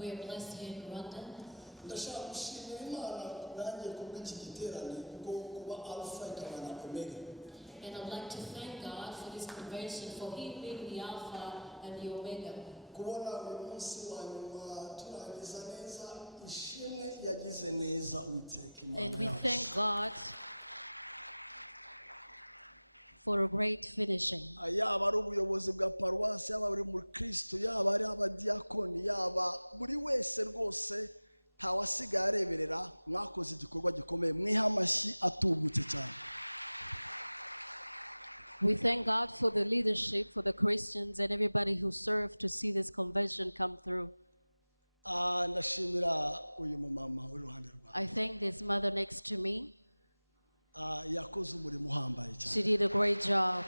We are blessed here in Rwanda. ndashaka gushimira Imana nanjye kubw'iki giterane kuko kuba Alpha ikaba na Omega. And I'd like to thank God for this convention, for Him being the Alpha and the Omega. kubona uyu munsi wa nyuma turangiza neza ishimwe yagize neza Uwiteka Imana. And we thank God for a great finishing. yaba ari ubuyobozi bwa paruwasi, yaba ari muri Kristo, yaba ari abadiyakoni, yaba buri wese rwose ntawasigaye areberera, mwakoze igikorwa gikomeye, mwiha amashyi atubutse cyane. We thank God for the leadership, for the Christians and everybody who served to see this convention come through. ndashimira uyu mumama uri ruhande rwawe. I thank this mother next to me. yakoze umurimo uhambaye cyane. She did a great job.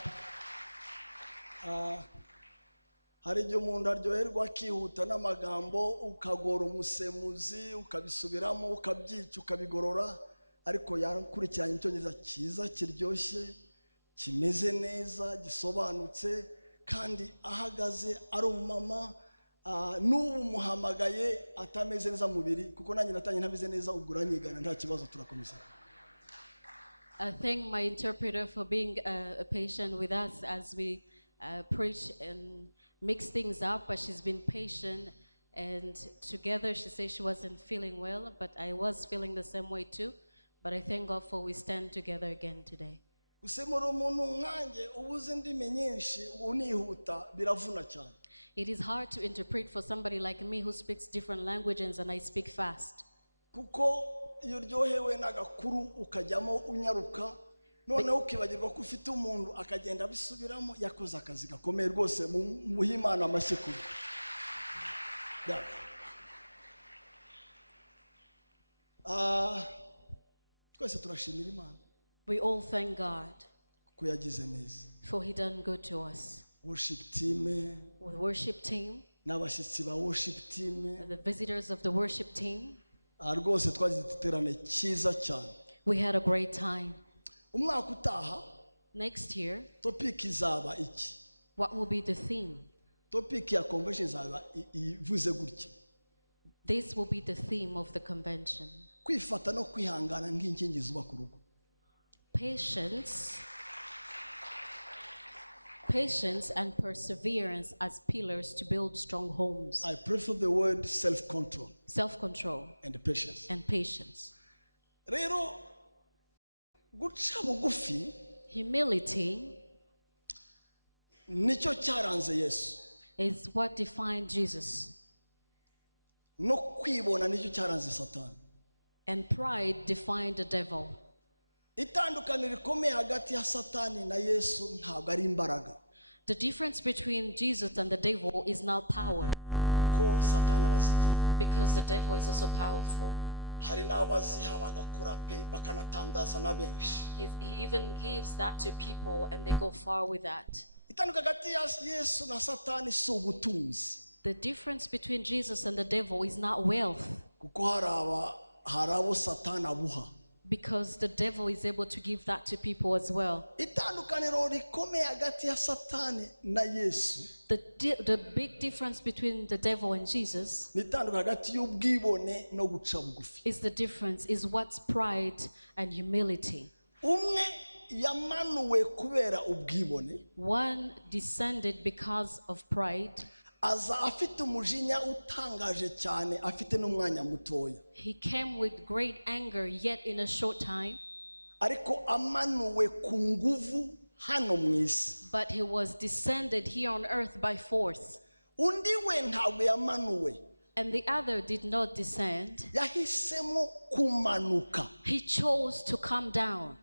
hari igihe umuntu aryoherwa akihuta n'amagambo ukagora umusemuzi ukabisubiramo ukabyica ukabigorora, ariko yakurikiranye icyongereza cyiza kiryoshye kimeze neza gisobanutse kandi ahagaze ari umumama. n'ubu muhamagaye atameze neza mubiri kuko nanjye natanye ntameze neza, ubwo uranyigana nta kibazo turakomeza. I thank my interpreter for being patient with us as we preach and mix things up, but she's been patient, and together she said she wasn't feeling well, but I was feeling the same way too. But I thank God for we stand together again today. usemura umuntu nkanjye ubuze indimi nyinshi unihuta biravuna cyane. It is hard to interpret for somebody like me who speaks different languages and I speak fast. kuko iyo uryohewe n'agakuru ukajyamo unyaruka, noneho ukibagirwa ko ufite umuntu akagenda abisubiramo, yakoze akazi gakomeye rwose, muhimana amashyi kuri. twese turashimira Imana. We all thank God kuko yagize neza. for He done good to us. Worship team, With the worship team, n'abashyitsi ba worship team, and the visitors of the worship team, rwose twagize iterane cyiza cyane. we had a great time. umwaka utaha Next year, topic izaba iki? what will be the theme? Topic ya convention izaba ivuze gutya: This will be the theme of the convention. kwifata no kwihangana nk'inkingi zubaka urugo. Patience and perseverance as pillars to build strong homes. I prefer the word self-control. Self-control and patience. and patience. Rero guca bugufi Humility nicyo cyaranze Yesu, is what defined Jesus, no kwibona nicyo cyaranze Satani. and pride defined the devil. Itandukaniro rikomeye hagati ya Satani na Yesu ntabwo ari imbaraga. The difference between Jesus and the devil is not power, ko Satani arazigira. because the devil is also powerful. Hari n'abaziha bagakora pe bakanatangaza na benshi. He even gives that to people and they go far with that. Itandukaniro hagati ya Yesu na Satani si ubutunzi. The difference between Jesus and the devil is not wealth, Kuko hari abo Satani abuha. because the devil is able to give that to people as well. Itandukaniro rikomeye hagati ya Satani na Yesu The big difference between the devil and Jesus ni itandukaniro hagati y'ubwibone no guca bugufi. is what's pride and humility. Umwe yamanuwe kubera ubwibone, One descended because of pride. aza afite umujinya utangaje cyane, afite n'umwanya mutoya. He came with great anger, yet in a short time. Ariko amanuwe ku nguvu hano mu isi. But he was descended here on earth by force. Undi we ntabwo yamanuwe, And the other did not descend. yahisemo kumanuka. He chose to come down.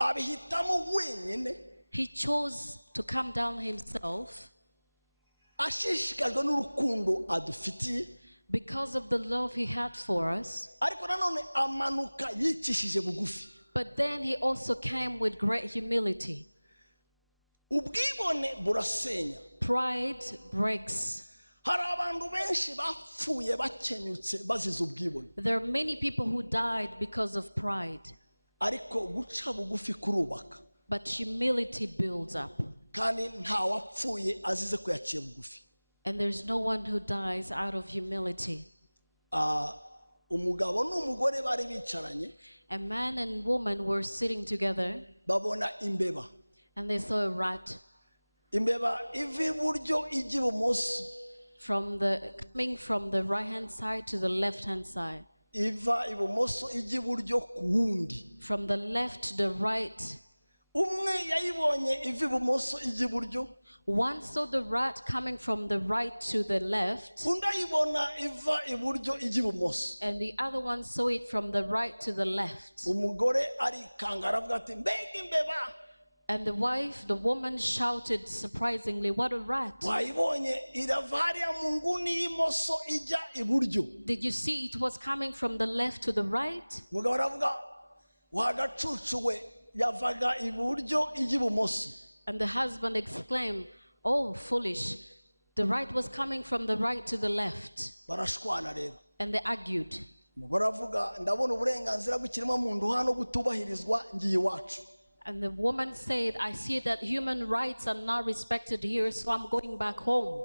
Abihitamo wenyine, He chose to come down himself ashishikajwe n'urukundo adufitiye, because of the love he had for us. ariko nanone amanuka yicishije bugufi. But then he also came with great humility. Ubwibone burasenya. Pride breaks. Hari abantu benshi bapfuye bakenyutse bazize ubwibone. There are many people who died because of pride. Ariko guca bugufi kurubaka. But humility builds up. Kandi nta wapfuye azize ko yaciye bugufi. And there's no one who dies out of humility. Umugabo n'umugore bari bicaranye. A man and woman were sitting together. Babona imbeba. And they saw a rat. Imbeba iva iburyo ijya ibumoso. Coming from the right hand side to the left hand side. Iva ibumoso ijya iburyo ku wundi. From the left to the right. Umwe yayibonye iva ibumoso ijya iburyo. One saw the rat coming from the right to the left. Undi ayibona iva iburyo ijya ibumoso. And the other one saw it from the right to the left. Umugore arikanga aravuga ati mbega imbeba. And the woman shouted surprisingly, "What a rat!" Wayibonye irava hariya mu nguni y'imoso ijya iburyo. Did you see it was coming from the left to the right? Umugabo aravuga wagacucuwe yavaga iburyo ijya ibumoso. And the husband exclaimed, "Oh, foolish. The right was coming from the right to the left." Barashwana rero. And they argued. Umugore avuga ndabona uburenganzira bw'ikiremwamuntu hano butubahirizwa ngiye iwacu. And the woman said, "I see that human rights are not respected here, so I'm going back home."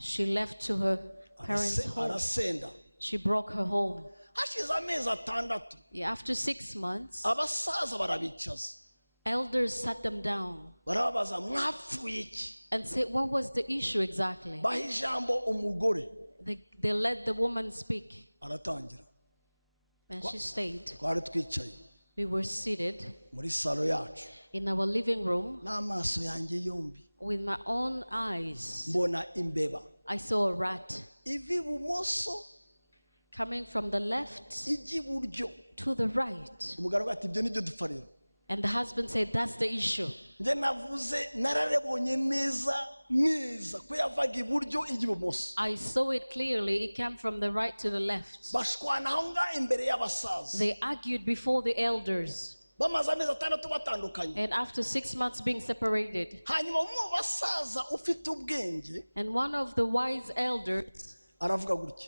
She left to her parents' home. She broke her home. After 6 months, elders sat them down and said, "What was the issue exactly?" They let the woman speak. And she stayed. We were seated in our living room. With my own eyes, I saw a rat coming from the left to the right. And the husband said, "That's the issue." I saw it clearly. It came from the right to the left. They argued before the elders. And after 6 months being separated, and one of the wise elders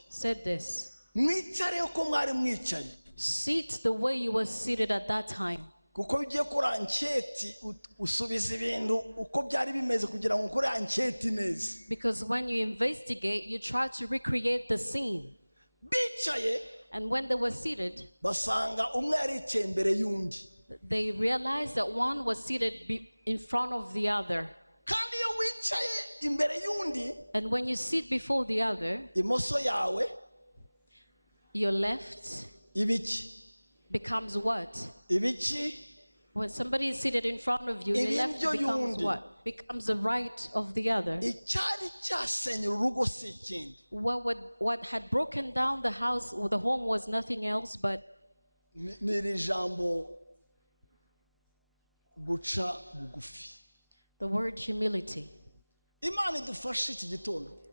said this: "Sit the way you were seated at that time." Kuko ugiye kuri anketi usubiza ibintu uko byari bimeze kugira ngo ukore anketi neza. Because when you investigate, you try to recreate the scene. Bicaye, and when they were seated, basanga umwe aricaye imbere y'undi. They realized that one was seated in front of the other. Kandi iyo wicaye imbere y'undi, and when you sit before the other, imoso yawe, your left, ibiki, becomes what? Ibiki. When somebody is seated in front of you, the left becomes what? Becomes the right of the other. What had broken down the house or the home was nothing else but the word humility.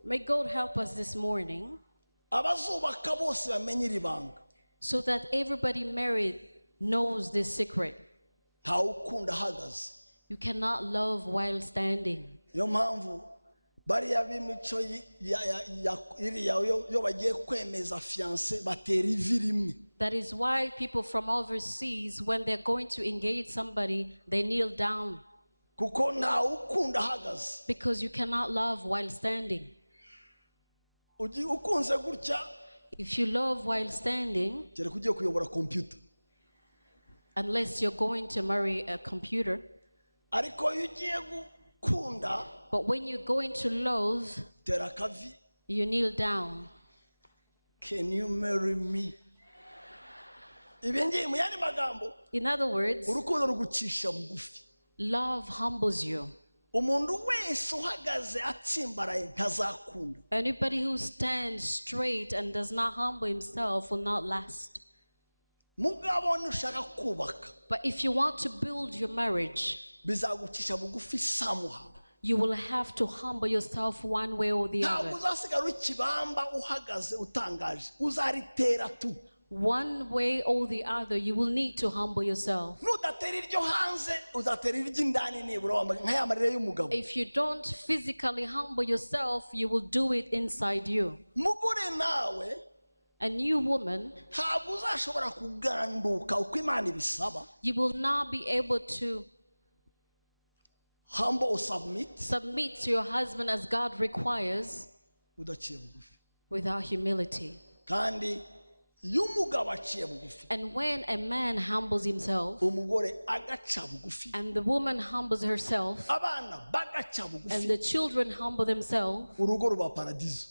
May God help us this morning so that everybody married knows this secret. You cannot love while standing. That is why people from overseas, when they're going to engage somebody, they kneel down. Because you cannot love while standing. If you love while standing, unless you're going to marry a computer. But when you're going to love, you kneel down. Can you marry me? In other words, love humbles you. Anybody who stands straight and does not humble himself will not last. But if you want to build your marriage, you will have to humble yourself one way or the other. One way or the other, you will need to humble yourself. If you don't physically humble yourself, you will do it inside you. A new woman, you will not be able to humble or submit, submit to your husband as God requires udaciye bugufi. without humility. Kandi iyo umugabo aciye bugufi, And when a man humbles himself umugore agaca bugufi, and the woman humbles herself abana bagaca and bugufi, the children humble themselves, urugo ruba paradizo.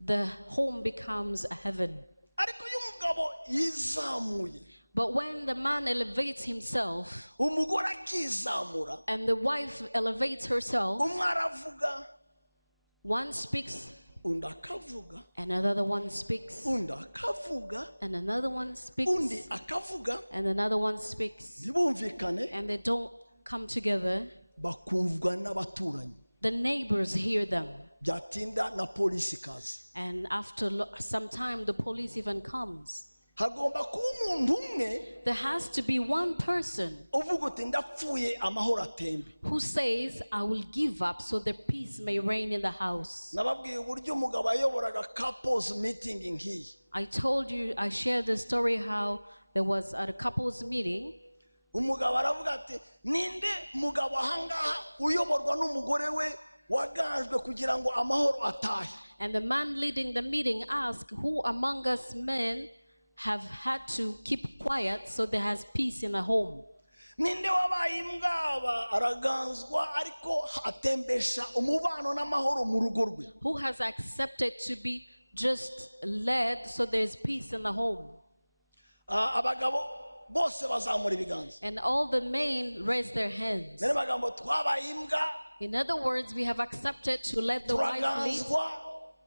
the home becomes a heaven. Ariko iyo umugabo yizamuye, But when the man elevates himself umugore akizamura, and the wife elevates herself, umwe aravuga, one speaks undi akavuga, and another one speaks undi akavuga, and another one speaks undi akavuga, and another one speaks, ntibumvikane, and they don't come together, bakumvwa n'abaturanyi. the neighbors hear them. Byatinda na polisi ikaza. And after some time, the police even comes. Hagomba kuba umuntu umwe There has to be one person uvuga uti ndapfuye amahoro atembe. who says, I will give up so the peace may reign in the house. Nababwiye uburyo umugabo ayoboraga couples meeting nk'iyi. I told you, I shared the story how there was at a couples meeting. Umugabo aravuga ati ninde mugabo ahangaha uyoborwa n'umugore we waganjwe kugira ngo amahoro atahe. And the man leading the meeting asked, who among us men have had to keep quiet so there has peace in the home? Ninde wabaye imbwaba araganzwa ariko atembesha umubano n'amahoro mu rugo rwe. Who has accepted to be just led so there's peace in the home? Abagabo bose bazamura ibiganza. And all the men raise their hands. Nene magambo twabaye imbwa, In other words, we have accepted to let the wife lead. turaganzwa,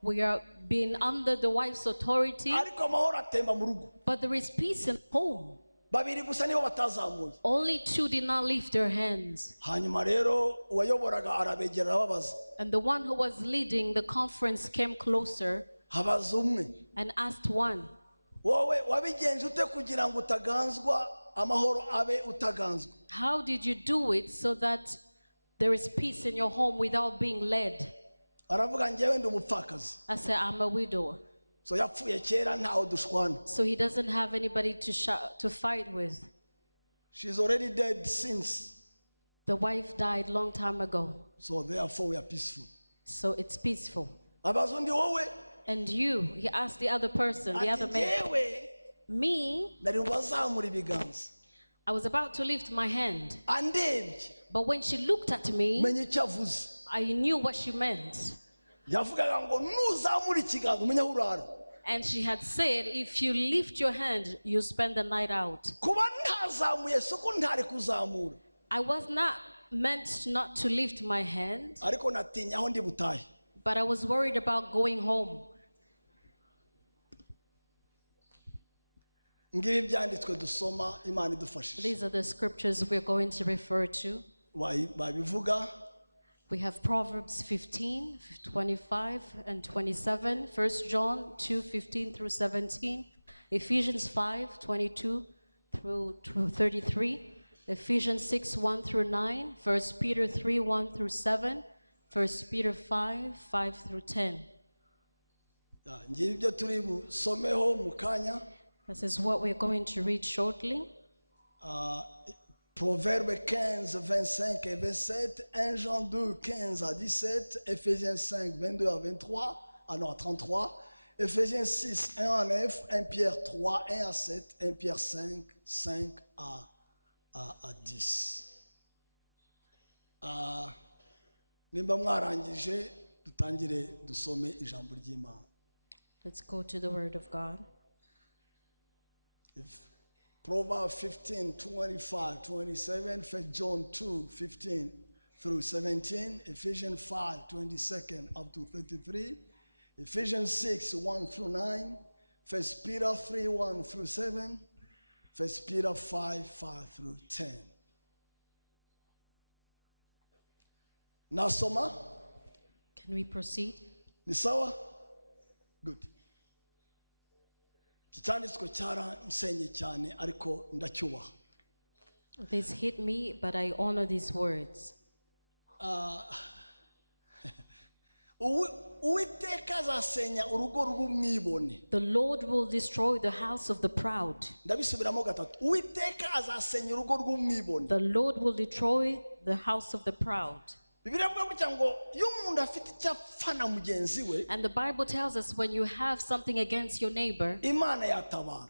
We are being under the wife's authority, ariko amahoro atemba mu rugo. but there is peace in home. Babiri gusa nibo batazamuye. Only two did not lift their hands. Hanyuma rero uwayoboraga arabegera ababaza. And the one who was leading the conference came closer Habaza umwe. and asked one, Wowe wabigenje ute kugira ngo utaganzwa amahoro abe utaganzwa? how did you do it so that there is peace in your home without being led? Aravuga njyewe ndi umupfakazi. I said, I'm a widower. So yapfuye kera ntaho dushwana. So he doesn't have anybody to fight with. She's already dead since. The wife died long time ago. So therefore we are peaceful. So it's peaceful. Abaza undi wowe. And you, he asked the other person, the other Ati man, njyewe me, nari bazamura ibiganza. I was about to lift my hand. Andebye But when she looked at me, menye icyo avuze. I knew what she meant. Yavugaga ngo nuzamura ikiganza umenya aho urara. And she had said, if you lift your hand, you spend the night out. Kuba ntazamuye soko ntari kuzamura. I was not meant not to lift my hand, Ariko natinya aho ndi butahe. but I was worried about going home. Ngibi byanditswe dusoma Imana idufashije. These are the scriptures we're going to refer to. Babivuga. We have Proverbs 15, 25, and 27, 1 John 2, 15 through 17, Ephesians 5, 22 through 33, Ephesians 6, 1 through 9, 1 Peter 3, 1 through 7, 1 Peter 5, 5 through 10. Ngibi byo turi busomeho mu kanya. This is what we're going to read shortly. Proverbe 15, 25 et 27, 1 Jean 2, 15 à 17, Ephésiens 5, 22 à 23, ah non, à 33, Ephésiens 6, 1 à 9, 1 Pierre 3, 1 à 7, 1 Pierre 5, 5 à 10. Nimba mwarangije dutangire dusome ijambo ry'Imana. Let's go to the Word of God. Proverbs 15, 25, 27, 1 John 2, 15 through 17, Ephesians 5, 22 up to 33, Ephesians 6, 1 through 9, 1 Peter 3, 1 through 7, 1 Peter 5, 5 through 10. Nasoma? Can we proceed? Ni sawa? Good. Kicyanditswe cyaransenye cyane ariko ndacyubaha. This hit me, but I honor these words. Uwiteka azasenya urugo rw'umwibone. The Lord will destroy the house of the proud. Ndabisubiramo gatatu. Uwiteka azasenya urugo rw'umwibone. The Lord will destroy the house of the proud. Bibiliya ivuga gutya ngo iyo umuntu afite icyo apfa na mugenzi we, And the Bible tells us when you have something against your neighbor, Imana yatabara.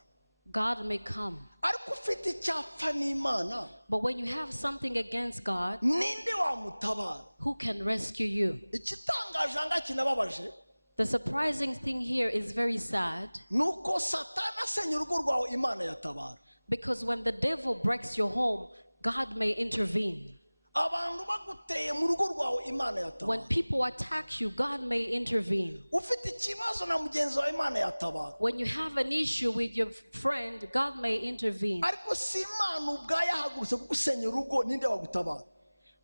God may come. Ariko ufite icyo apfa n'Imana, But when you have something against God, ninde wamutabara? who can rescue you? Ikitangaje anga kinababaje, The surprising thing here is very sad, nuko Satani asenya urugo rwawe Imana yatabara. because when the devil breaks your home, God may intervene. Abantu baguteye mu rugo rwawe Imana yatabara. When people attack you, God may intervene. Ufite ikibazo na mugenzi wawe Imana yatabara. When you have an issue with your friend, God may intervene. Ariko si Imana ubwayo yahagurutse kugusenya urugo, ninde wagutabara?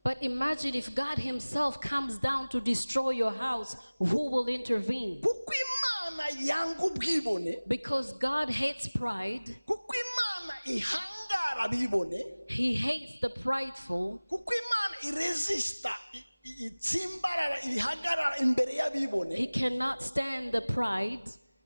But imagine if God himself comes down to destroy your house, who will intervene? Kuko Imana yanga ubwibone, Because God hates pride. kuko Imana ihangara abibone, He hates the prideful. kuko Imana iresista, itsimbarara, ihagarara imbere y'abibone, He cannot stand the pride.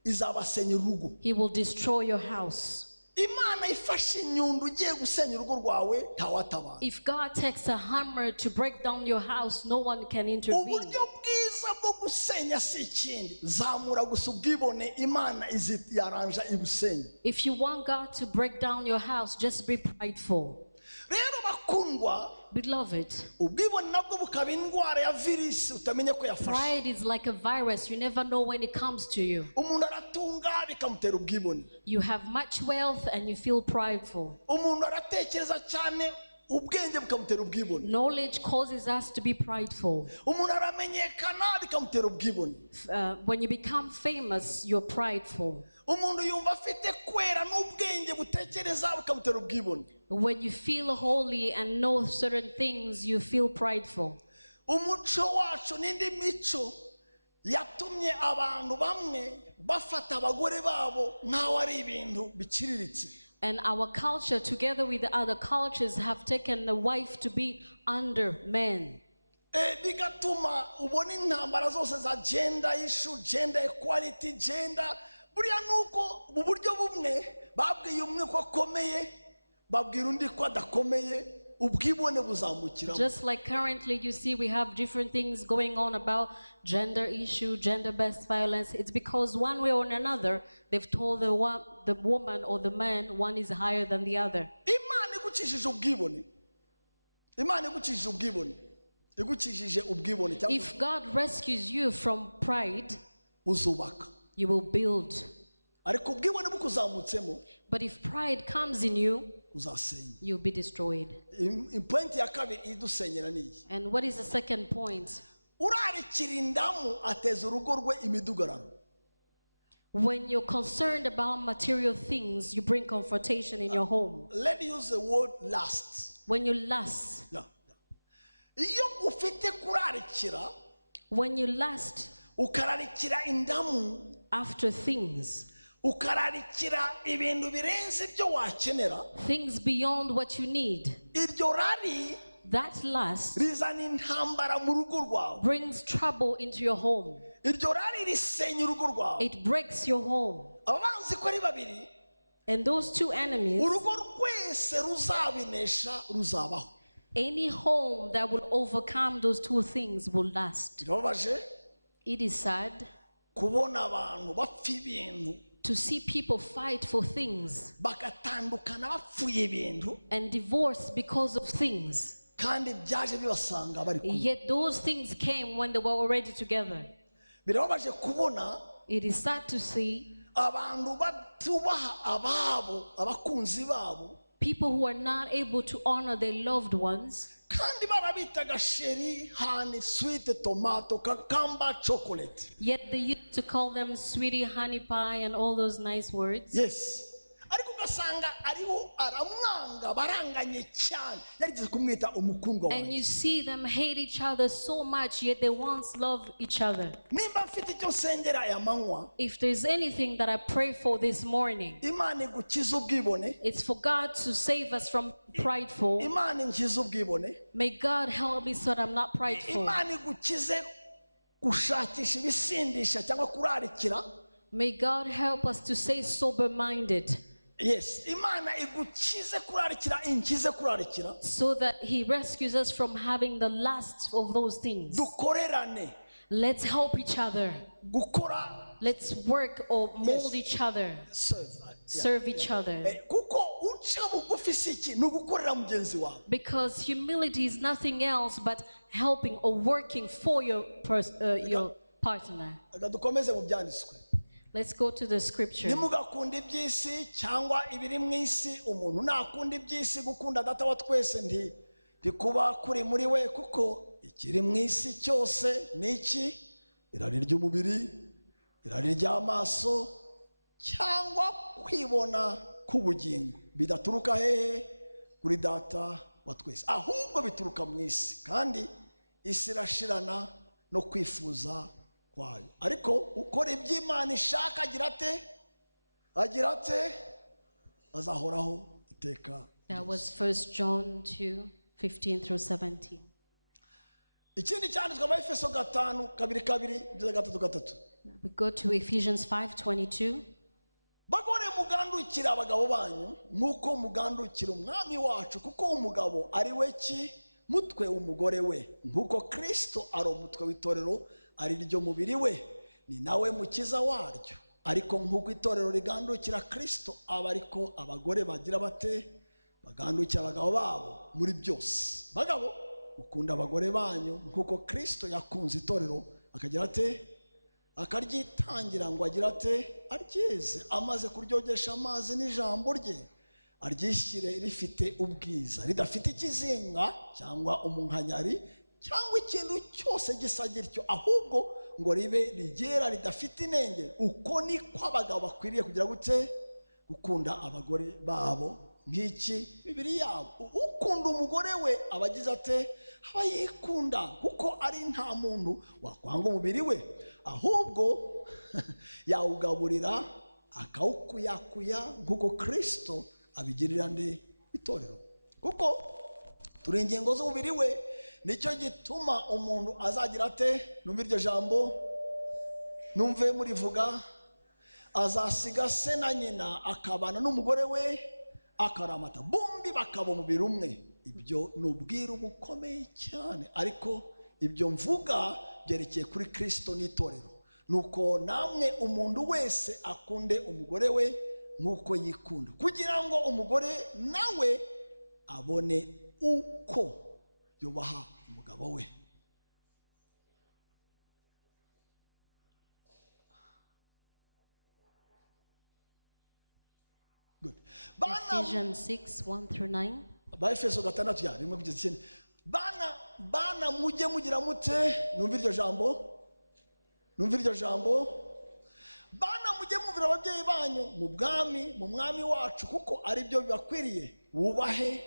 izabasenya urugo. He will destroy your house. Imana ifashe inyundo ugiye gusenya urugo rwawe, ntawatabara. If God takes a hammer to break down your house, no one can intervene. Uburyo bwiza bwo gusenya si ikindi, zamura gusa ubwibone, Imana yaranja ibusenya. If you want God to break down your house, just be prideful. Rero bakundwa, Beloved, ubwibone nabwo bukaba indwara ya virisi utamenye ko yafashe. pride is like a virus. You never know when it comes to you. Umuntu aratunga bikamutera ubwibone. You have much wealth and you feel prideful. Umuntu aratekereza cyane, ubwenge bukamutera ubwibone. Knowledge causes us to be prideful. Umuntu aramenyekana bikamutera ubwibone. When you become famous, you're prideful. Umuntu yumva afite kwera n'ubwenge butekereza bukamutera ubwibone. When you feel holy and know certain things, you feel prideful. Umuco wacu n'indi mico yatumye abantu bamwe bafata abagore babo nk'aho ari ibintu biciriritse. And our culture, together with the other cultures, have taken the wife to be under men. Bigatuma ubona intambara zose za gender issue, gender equality, gender buriya nuko mu buryo bumwe babwiye umwe ko akomeye, babwira undi ko adakomeye, ubwibone buzamukiramo. Just like currently you see we have different things going on about gender issue, gender-based violence. It's because one way or another they've told the woman or the man one is higher than the other. Imana igucishije ubwibone, Imana igucishije ubwibone, igucishije ubwibone cyangwa If God rescues you from pride, uzubaka. you will build. Ariko ubwibone bukuzamutsemo, But if pride comes in you, uzasenya. you'll be destroyed. Point ya kabiri idusenyera ni iyi. And what is the second point? Urarikira indamu ateza urugo rwe imidugararo. When you're concerned about material things, you bring confrontation in your home. Let me use the word lust. When you lust, Yeah. Iyo ufite kurarikira, when you lust ukararikira indamu, after things, ukararikira ibintu birenze ibyo wakenera, things beyond what you need, iryo rari that lust rizana intambara mu rugo rwawe. brings trouble into your home. Iryo rari risenya urugo rwawe. It breaks your home. Abanzi ko ari babiri, And those two enemies, urugo rwese ruzabinesha ruzabaho. any home that will overcome those two things will last. Birababaje It is sad kubona abantu bapfa ibintu to see people fight for things bagatandukana bapfuye ibintu and divorce because of things. kandi byaje bibasanga bari kumwe. Yet those things came when they were already together. Birababaje kubona It is sad to see abantu batubaha ababo, abakunzi babo, people who are not able to honor their loved ones, kandi barabitaga sheri, honey, sweet tomato, cucumber, chocolate. yet they used to call them sweetie, honey pie, and all those nice words. Yes. Ariko ugasanga ariho aramwanga, baranganye cyane, yarigeze kumwita umukundwa And wanjye. you see them hate each other so much, yet they once loved each other. Nimba mfite icyo nsengera aya manywa, If there's anything that I pray for this morning, Imana igukize ubwibone, it's for God to save us from prideful. Imana inkize ubwibone, May God help me so that I'm not prideful. Imana igukize gushakisha ibisindisha cyangwa kurarikira, May God help us to stay sober-minded. Yes, Imana igukize kurarikira, inkize kurarikira. So that he rescues us from having the last of those things. Dukorerane. Let's help each other. Gukora. Let's work or mold each other. Serve each other. Because humility is nothing else but helping or working for your partner. Let's go to the scripture. Nimugakunda iby'isi cyangwa ibiri mu isi, umuntu nakunda iby'isi gukunda data wa twese ndikuba kuri muri we, kuko ikiri mu isi cyose niki? Irari ry'umubiri, irari ry'amaso, cyangwa kwibona k'ubugingo, bidaturuka hehe? Kuri data wa twese, ahubwo bituruka mu isi, kandi isi irashirana no kwifuza kwayo. Ariko ukora iby'Imana ishaka agira ate azahoraho iteka. That was 1 John 2:15 through 17. Ikindi cyanditswe mu Efeso 5:2-3. We go to Ephesians 5:22. Bagore mugandukira abagabo banyu nkuko mugandukira umwami wacu, kuko umugabo ari we ki? Mutwe w'umugore we, nkuko Kristo ari umutwe w'itorero, ari ryo mubiri we, ni nawe mukiza waryo. Ariko nkuko itorero rigandukira Kristo, aba ariko abagore bagira bate? Bagandukira abagabo babo muri byose. Bagabo mukunda abagore banyu nkuko Kristo yakunze itorero, akagira ate? Akaryitangira ngo agira ate? Aryeze, amaze kuryogesha amazi n'ijambo rye, aryishyire rifite ubwiza, ridafite ikizinga cyangwa umunkanyari cyangwa ikintu cyose gisa gityo, ahubwo ngo ribe rigera, ridafite inenge. Uko niko abagabo bakwiriye kugira gute? Gukunda abagore babo nk'iki? Bibiri yabo. Ukunda umugore we abagize ate? Aba yikunda, kuko ari nta muntu wakwanga umubiri we, ahubwo yawugaburira akawukuyakuya nk'uko Kristo abigirira nde itorero. Kuko turi ingingo z'umubiri we, nicyo gituma umuntu azagira ate? Numva iryo jambo, numve murivuga, azasiga se na nyina akabana n'umugore we akaramata, bombi bakaba umubiri umwe. Ibyo ni ubwiru bukomeye cyane, ariko ibyo mvuga byerekeye kuri Kristo n'itorero. Nuko namwe umuntu wese akunde umugore we nkuko yikunda, kugira ngo umugore nawe abone uko yubaha umugabo we. Good. Ephesians 6:1-9. Efeso 6:1-9. Bana mujye mugira mute? Numva iryo jambo. Bana mujye muvira ababyeyi banyu mu mwami wacu, kuko ari byo bibakwiriye. Wubahe,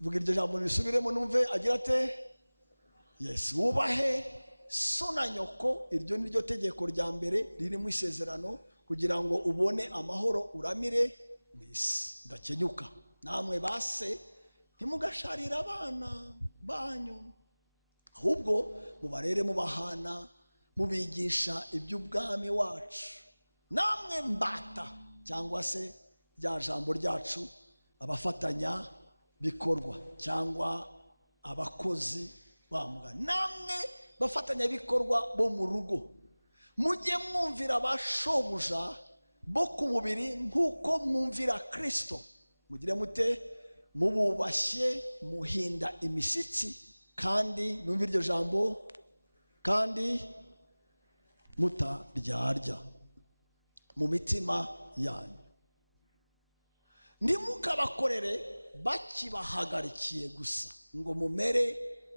vuga iryo jambo nisubiremo numve, agira ate? Yes, wubahe so na nyoko. Iryo ni ryo tegeko rya mbere riri mu isezerano, kugira ngo ubone amahoro uramire mu isi. Ndakenyuka, namwe base ntimugasharira abana banyu, ahubwo mubarere mubahana, mubigisha iby'ubwami wacu. Namwe mbata, cyangwa se rya jambo ryacu, abafatanya bikorwa cyangwa abakozi bamuga, namwe bafatanya bikorwa bo mu rugo, mujye mwumvira abashobuja bo ku mubiri nkuko mwumvira Kristo. Mugire mute? Mububashye, muhinda imishyitsi, kandi numva iryo jambo, kandi mutaryarya mu mitima yanyu. Ntimukabakorere bakibahagarikiye gusa ngo mumere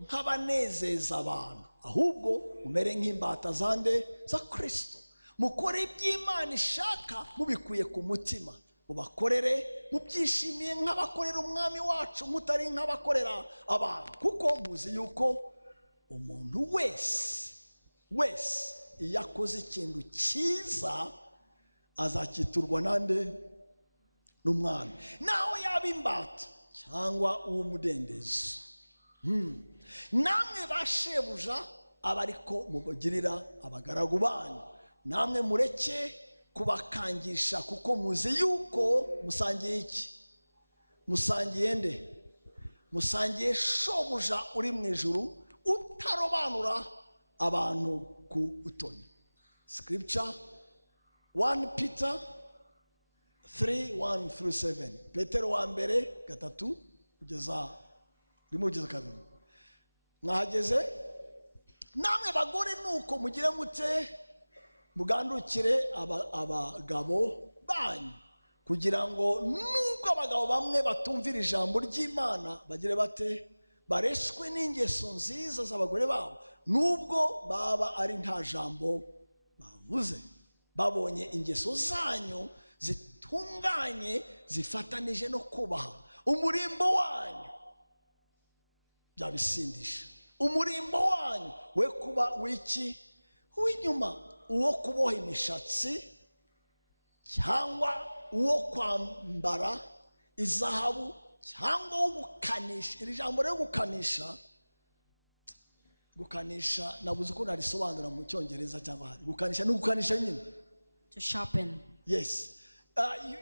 nk'abanezeza abantu, ahubwo mumere nk'imbata za Kristo. Mukore iby'Imana ishaka mubikuye ku mutima, mubakorere mubyishimiye nk'abakorera umwami wacu, mutari nk'abakorera abantu, kuko muzi yuko umuntu wese iyo akoze ikintu cyiza azakiturwa nande? N'umwami, naho yaba imbata cyangwa uw'umudendezo. Namwe bashebuja aba ariko mubagirira abagaragu banyu, namwe mureke kubakangisha kuko muzi yuko musangiye iki? Musangiye nde? Musangiye shobuja uri mu ijuru utarobanura abantu ku butoni. Scripture 1 Peter 3:1-7. Petero wa mbere 3 kugeza rimwe kugeza 2. Mwahageze? Namwe bagore nuko mugire mute mugandukire abagabo banyu kugira ngo nubwo abagabo bamwe batumvira ijambo ry'Imana bagire bate bareshwe n'ingeso nziza z'abagore babo nubwo baba ari nta jambo bavuze, babonye ingeso zanyu zitunganye zifatanije no kubaha umurimbo wanyu byabisindisha. Umurimbo wanyu we kuba wiki w'inyuma, uwo kuboha imishatsi cyangwa uwo kwambara izahabu cyangwa wo gukanisha. Iri jambo ryo gukanisha nabuze uko narisobanura mu cyongereza cyangwa hari gukanisha no gukanisha nyine to sharpen. Yes,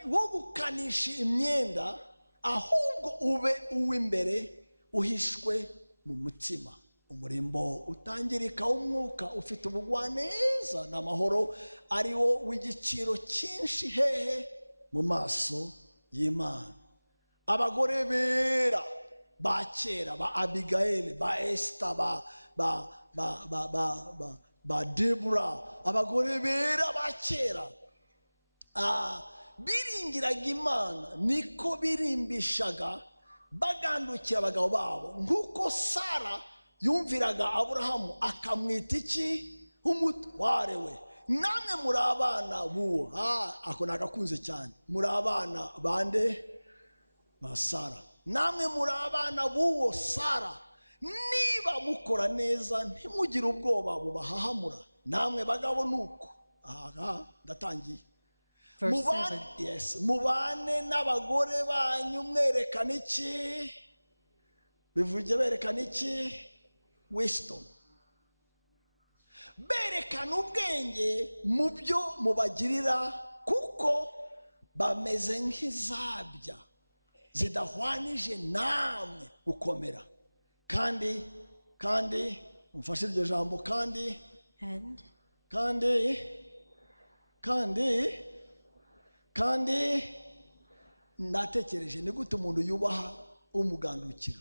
wo gukanisha imyenda ahubwo ube uw'imbere uhishwe mu mutima. Umurimbo utangirika w'umwuka ufite ubugwaneza n'amahoro ari wo w'igiciro cyinshi hehe mu maso y'Imana. Abagore bera ba kera ba Abigail, ba Esther, ba Deborah, abagore bera ba kera biringiraga Imana niko birimbishaga bagandukira abagabo babo nk'uko Sara yumviraga Aburahamu akamwita iki? Umutware we. Namwe muri abana buwo. Ako nagakunze cyane. Muri abana bande? Ba Sara. Namwe muri abana buwo Sara. Niba mukora neza ntimugire ubwoba bubahahamura. Namwe bagabo nuko. Ndatangiye. Mubane n'abagore banyu mwerekana iki? Bivuge berekana iki? Wisdom. Berekana ubwenge mu byo mubagirira kuko bameze nk'izabya zidahwanije namwe gukomera. Kandi umfashe iryo jambo kandi natekereje ni gute umuntu yubaha umugandukira.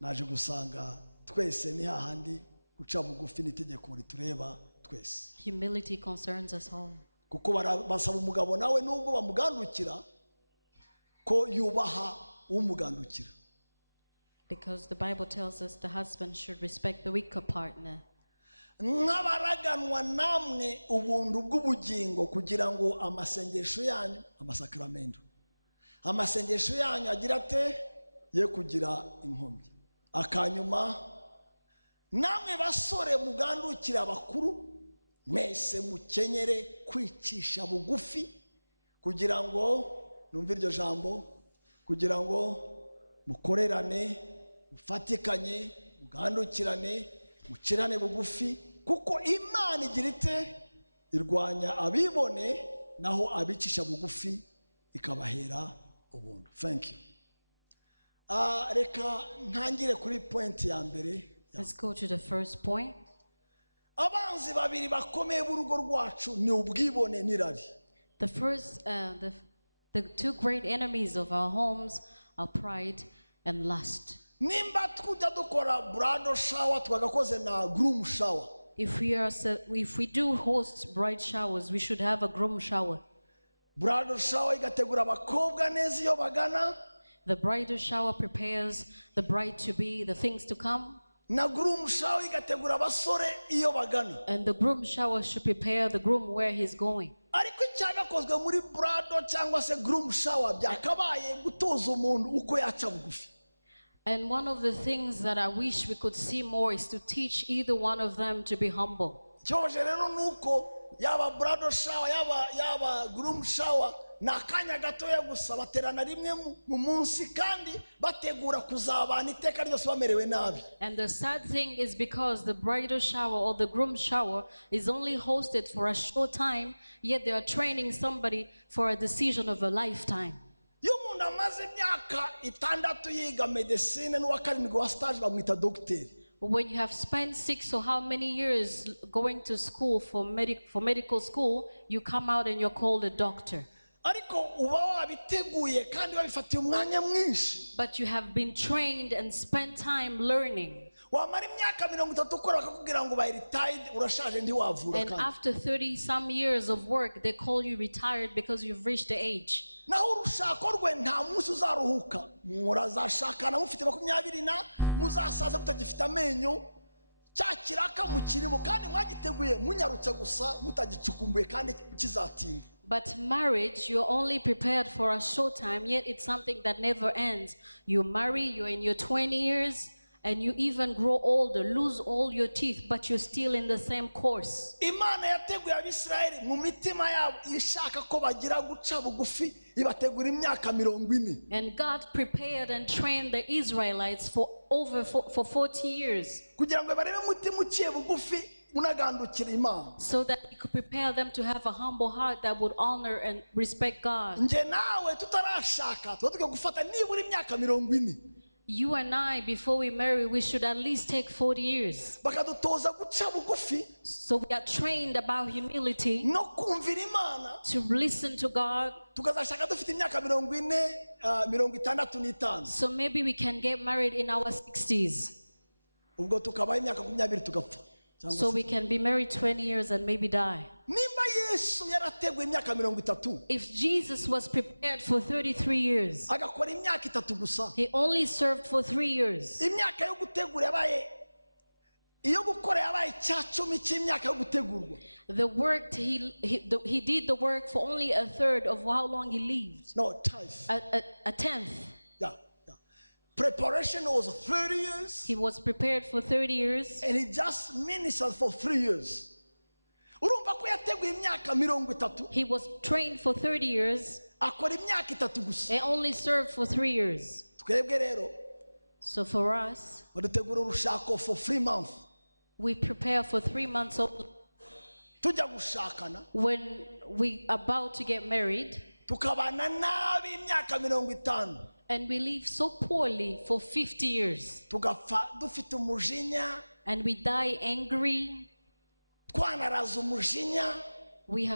Naje gusanga twese ni hahandi guca bugufi n'itegeko ritureba twese. Humility concerns us all. Kuko basaba umugabo nawe nubwo bamugandukira ko yubaha umugandukira. Because the Bible tells us the husband should respect the weaker partner. Nk'abaraganwa namwe ubuntu bw'ubugingo kugira ngo amasengesho yanyu amasakramentu amasengesho yanyu agira ate ye kugira inkomyi. Akanyuma namwe basore mugandukira abakuru mwese mukenyere kwicisha bugufi kugira ngo numva iryo jambo kugira ngo mukorerane mufatikanye mugandukirane mucirane bugufi kuko Imana igira ite irwanya abibone naho abicisha bugufi ikabahera ubuntu. Thank you. Reka ntangire kuri point ya mbere. Let's go to the first point. Abanzi babiri bakomeye b'urugo rwacu ni ubwibone n'irari. The first the two great enemies of our homes are pride and lust. Nimba tujya dukora bridal shower twagakoze na groom shower. If we do host bride showers, we should have a groom shower. Bridal shower igategura abakobwa neza iyo bagana. The bridal shower prepares the bride to be, the things to come. Na groom shower igategura abasore iyo bagana. And the groom shower should prepare the groom where he's going. Ariko cyagakozwe muri bridal cyangwa se groom shower byakabaye gutoza umuntu uko yaca bugufi. And one of the things that I wish we could see more is to teach either one of them to be humble. Cyoje rero nuko yaba bridal shower yaba groom shower nakanya gatoya gusa baterana rimwe mu munsi kandi bategura kuzabana iteka ryose bamerewe nabi. And the sad thing is because the bridal shower or the groom shower is only hosted for a short time, yet they are training somebody for a decision of a lifetime. Iyo umuntu amaze imyaka 6 yiga medicine n'uwa 7 wa stage bamwita docteur. When you have spent 6 or how many years going to school for medical school, you come out and you're called a doctor. Ariko uba wabiteguye kandi wabifatiye umwanya mwinshi. But you have been trained and spent time learning. Wamara imyaka 30 ukora bakakubwira ngo ubaye retired urashaje ndi wavura And kandi. after 30 some years of work, they call you retired because you've reached the age. Naho urushako rwe nta munsi uzaruhuka. Murazashakana mufite 20 na muzasaza mutagifite amenyo cyakiraka mukiribo kandi mwagiteguye munyarutse gusa mutagicukumbuye kandi kizatinda. But marriage, you're only prepared for a short time, yet it's something that never ends. You marry, you're in your 20 years, and you even grow older, lose all your teeth, but you're still in the same course. Imana yateguye Abisirayeli mu mitima yabo ishaka ko bagira guca bugufi ibategura imyaka 40. And God prepared and trained the Israelites for 40 years. Kugira ngo barebe mutima uciye bugufi unagandukira Imana. So that He could prepare them to have a humble heart that would honor and respect God. Nje nawe tutarashaka tutuke gufata nibura imyaka 40. You and I, before we marry, we should at least take 40 years. Bakadutoza guca bugufi. So we are trained about humility, No kumvira Imana. to listen to God. Tukazashaka dufite imyaka 65. So maybe we can get married in our 60s. Ubwo tukabaye imyaka 20 tugapfa. So we can be married 20 years and maybe die. Nimba Yesu yarateguye imyaka 30. If Jesus was prepared for 33 years, Agakora imyaka 3 gusa. He only served for 3 years. Imyaka yo gutegura yabaye iyo gukora yabaye cyacumi cy'imyaka yo gutegurwa. The work he did the work for only a third of how long he lived. No, tithe. A tenth. Yeah. Preparation was 30 years. He was prepared for 30 years. And he just ministered for 3 years. Urumva ko yateguye imyaka 30. He was trained for 30 years Akora imyaka 3 gusa. and only served for 3 years. Twebwe rero So for us, badutegura urushako for 3 months. we prepare for 3 months old. Tujya gushakana When we about to get married, tukabana nabi imyaka 50. and we live so poorly for 50 years, Tugapfa dufite umujinya, and we die angry. twanaraza umujinya. We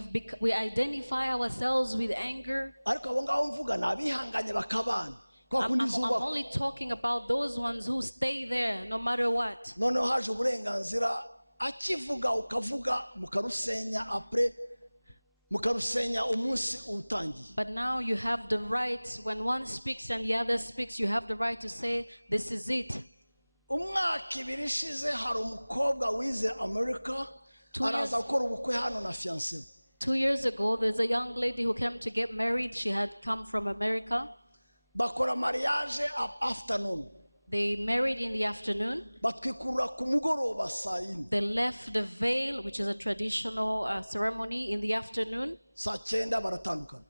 identify ourselves with anger. Ariko abo ngabo mvuga nabihanganye bakabana. Kwa I'm kundi zuba. only talking about those ones who stay there no matter what. Noneho haje uburenganzira akivuga ukavuga mukarusenya après mukarusenya umunsi utangiye. But now you have the right, when one speaks and the other speaks, you have the right to say, this is it. Umwaka 2 ishize hari umukobwa wize America araza gukora ubukwe hano na fiancé. 2 years ago, there's a young lady who came to get married. She had come from America. Bakora mariage afternoon. They married in the afternoon. Batwikurura ku mugoroba saa 4. They left the veil, which is a traditional ceremony, in the afternoon. Saa 9 baratandukana.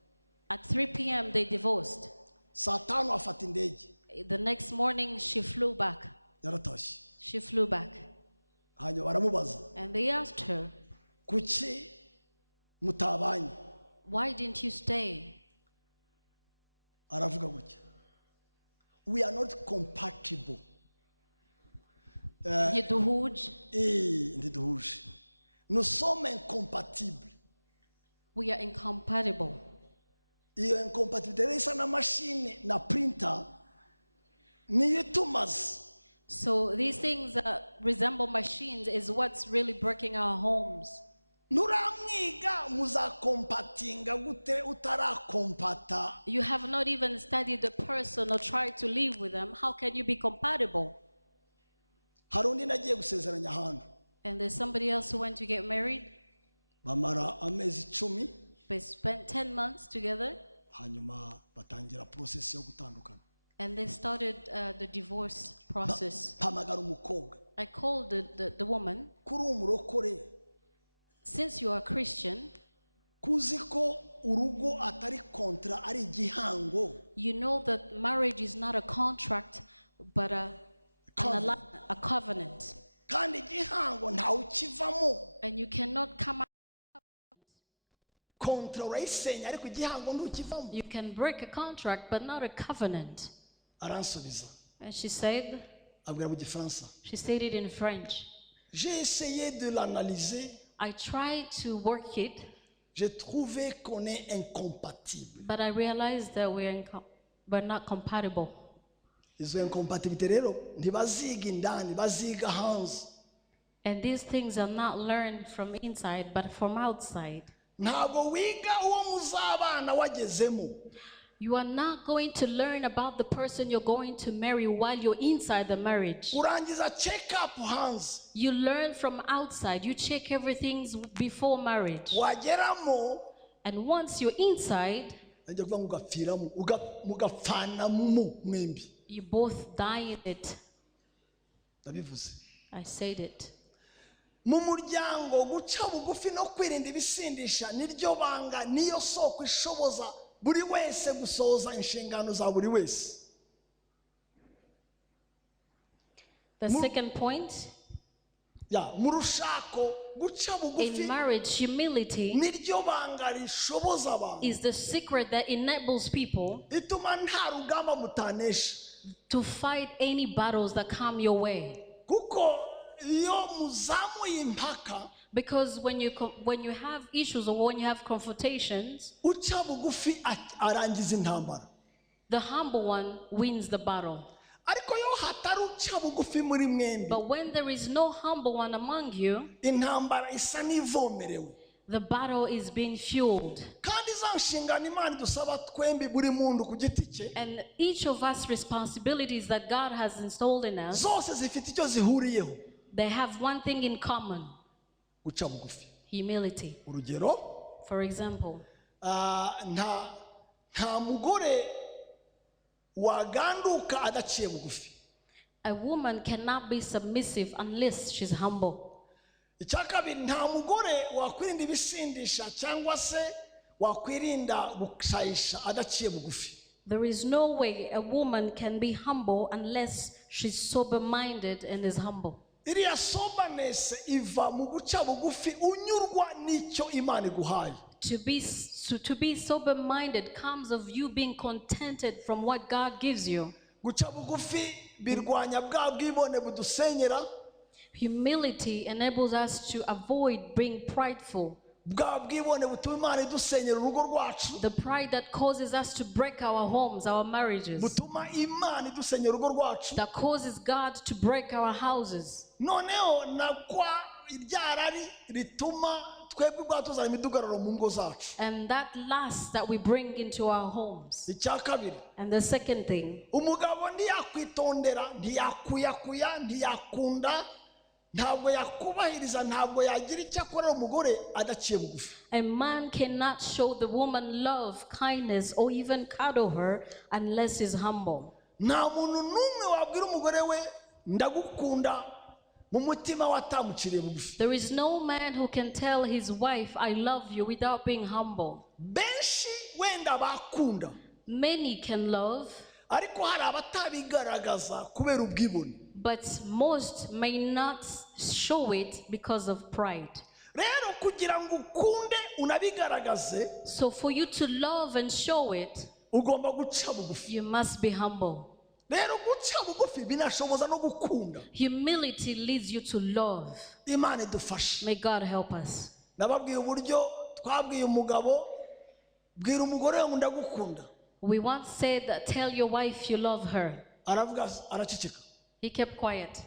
At 3 p.m., they divorced. Saa 5 afata indege. The next morning, she flew back. Yaratashye. She flew back. Hanyuma baramubaza. And they asked her, Kuki mutabanye? why didn't you stay? Aravuga gutya. We are not compatible. Ntiduhuje. Ntiduhuje. Nous sommes incompatibles. We are incompatible. Iyo incompatibilité isa na machine na printer niyo tumaze. So these things that resemble machines is what's really breaking our homes. Nuramwiga muzakompatinga gute utarakompata. You have not even studied the person or tried to live with them. How can you be compatible? Harundi nagiye gusezeranya ahantu. And there's somebody else who went to get married. Bamara amezi 10. They spent 10 months together. Hanyuma batangira process yo gutandukana. And they started the divorce process. Pamagara umukobwa. I called the woman. Kuri umurokore. Since you are a Christian, kuzi ko urugo atari kontra ari igihango. You know that marriage is not a contract, but a covenant. Kandi igihango ntawe ukivamo. And you cannot come out. Kontra urayisenya ariko igihango ntukivamo. You can break a contract, but not a covenant. Aransubiza. And she said, abwira mu gifaransa. She said it in French. J'ai essayé de l'analyser. I tried to work it. J'ai trouvé qu'on est incompatible. But I realized that we're not compatible. Izo incompatibilité rero ntibaziga indani baziga hanze. And these things are not learned from inside but from outside. Ntabwo wiga uwo muzabana wagezemo. You are not going to learn about the person you're going to marry while you're inside the marriage. Urangiza check up hanze. You learn from outside. You check everything before marriage. Wageramo. And once you're inside, you both die in it. I said it. Mu muryango guca bugufi no kwirinda ibisindisha niryo banga niyo soko ishoboza buri wese gusohoza inshingano za buri wese. The second point, mu rushako guca bugufi in marriage, humility niryo banga rishoboza abantu is the secret that enables people ituma nta rugamba mutanesha to fight any battles that come your way. Kuko iyo muzamuye impaka, because when you have issues or when you have confrontations, uca bugufi arangiza intambara. The humble one wins the battle. Ariko yo hatari uca bugufi muri mwembi, but when there is no humble one among you, intambara isa n'ivomerewe. The battle is being fueled. Kandi za nshingano Imana dusaba twembi buri muntu ku giti cye, and each of us responsibilities that God has installed in us, zose zifite icyo zihuriyeho. They have one thing in common. Guca bugufi. Humility. Urugero, for example, nta mugore waganduka adaciye bugufi. A woman cannot be submissive unless she's humble. Icyakabiri, nta mugore wakwirinda ibisindisha cyangwa se wakwirinda gushayisha adaciye bugufi. There is no way a woman can be humble unless she's sober-minded and is humble. Iriya soberness iva mu guca bugufi unyurwa n'icyo Imana iguhaye. To be sober-minded comes of you being contented from what God gives you. Guca bugufi birwanya bwa bwibone budusenyera. Humility enables us to avoid being prideful. The pride that causes us to break our homes, our marriages. That causes God to break our houses. And that lust that we bring into our homes. And the second thing, a man cannot show the woman love, kindness, or even cuddle her unless he's humble. There is no man who can tell his wife, I love you, without being humble. Many can love, but most may not show it because of pride. So for you to love and show it, you must be humble. Humility leads you to love. May God help us. We once said that tell your wife you love her. He kept quiet.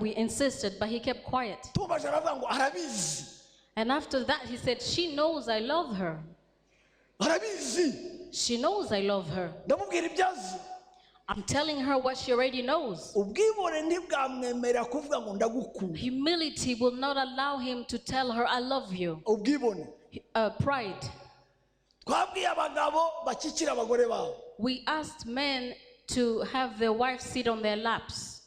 We insisted, but he kept quiet. And after that he said, she knows I love her. She knows I love her. I'm telling her what she already knows. Humility will not allow him to tell her I love you. Pride. We asked men to have their wives sit on their laps.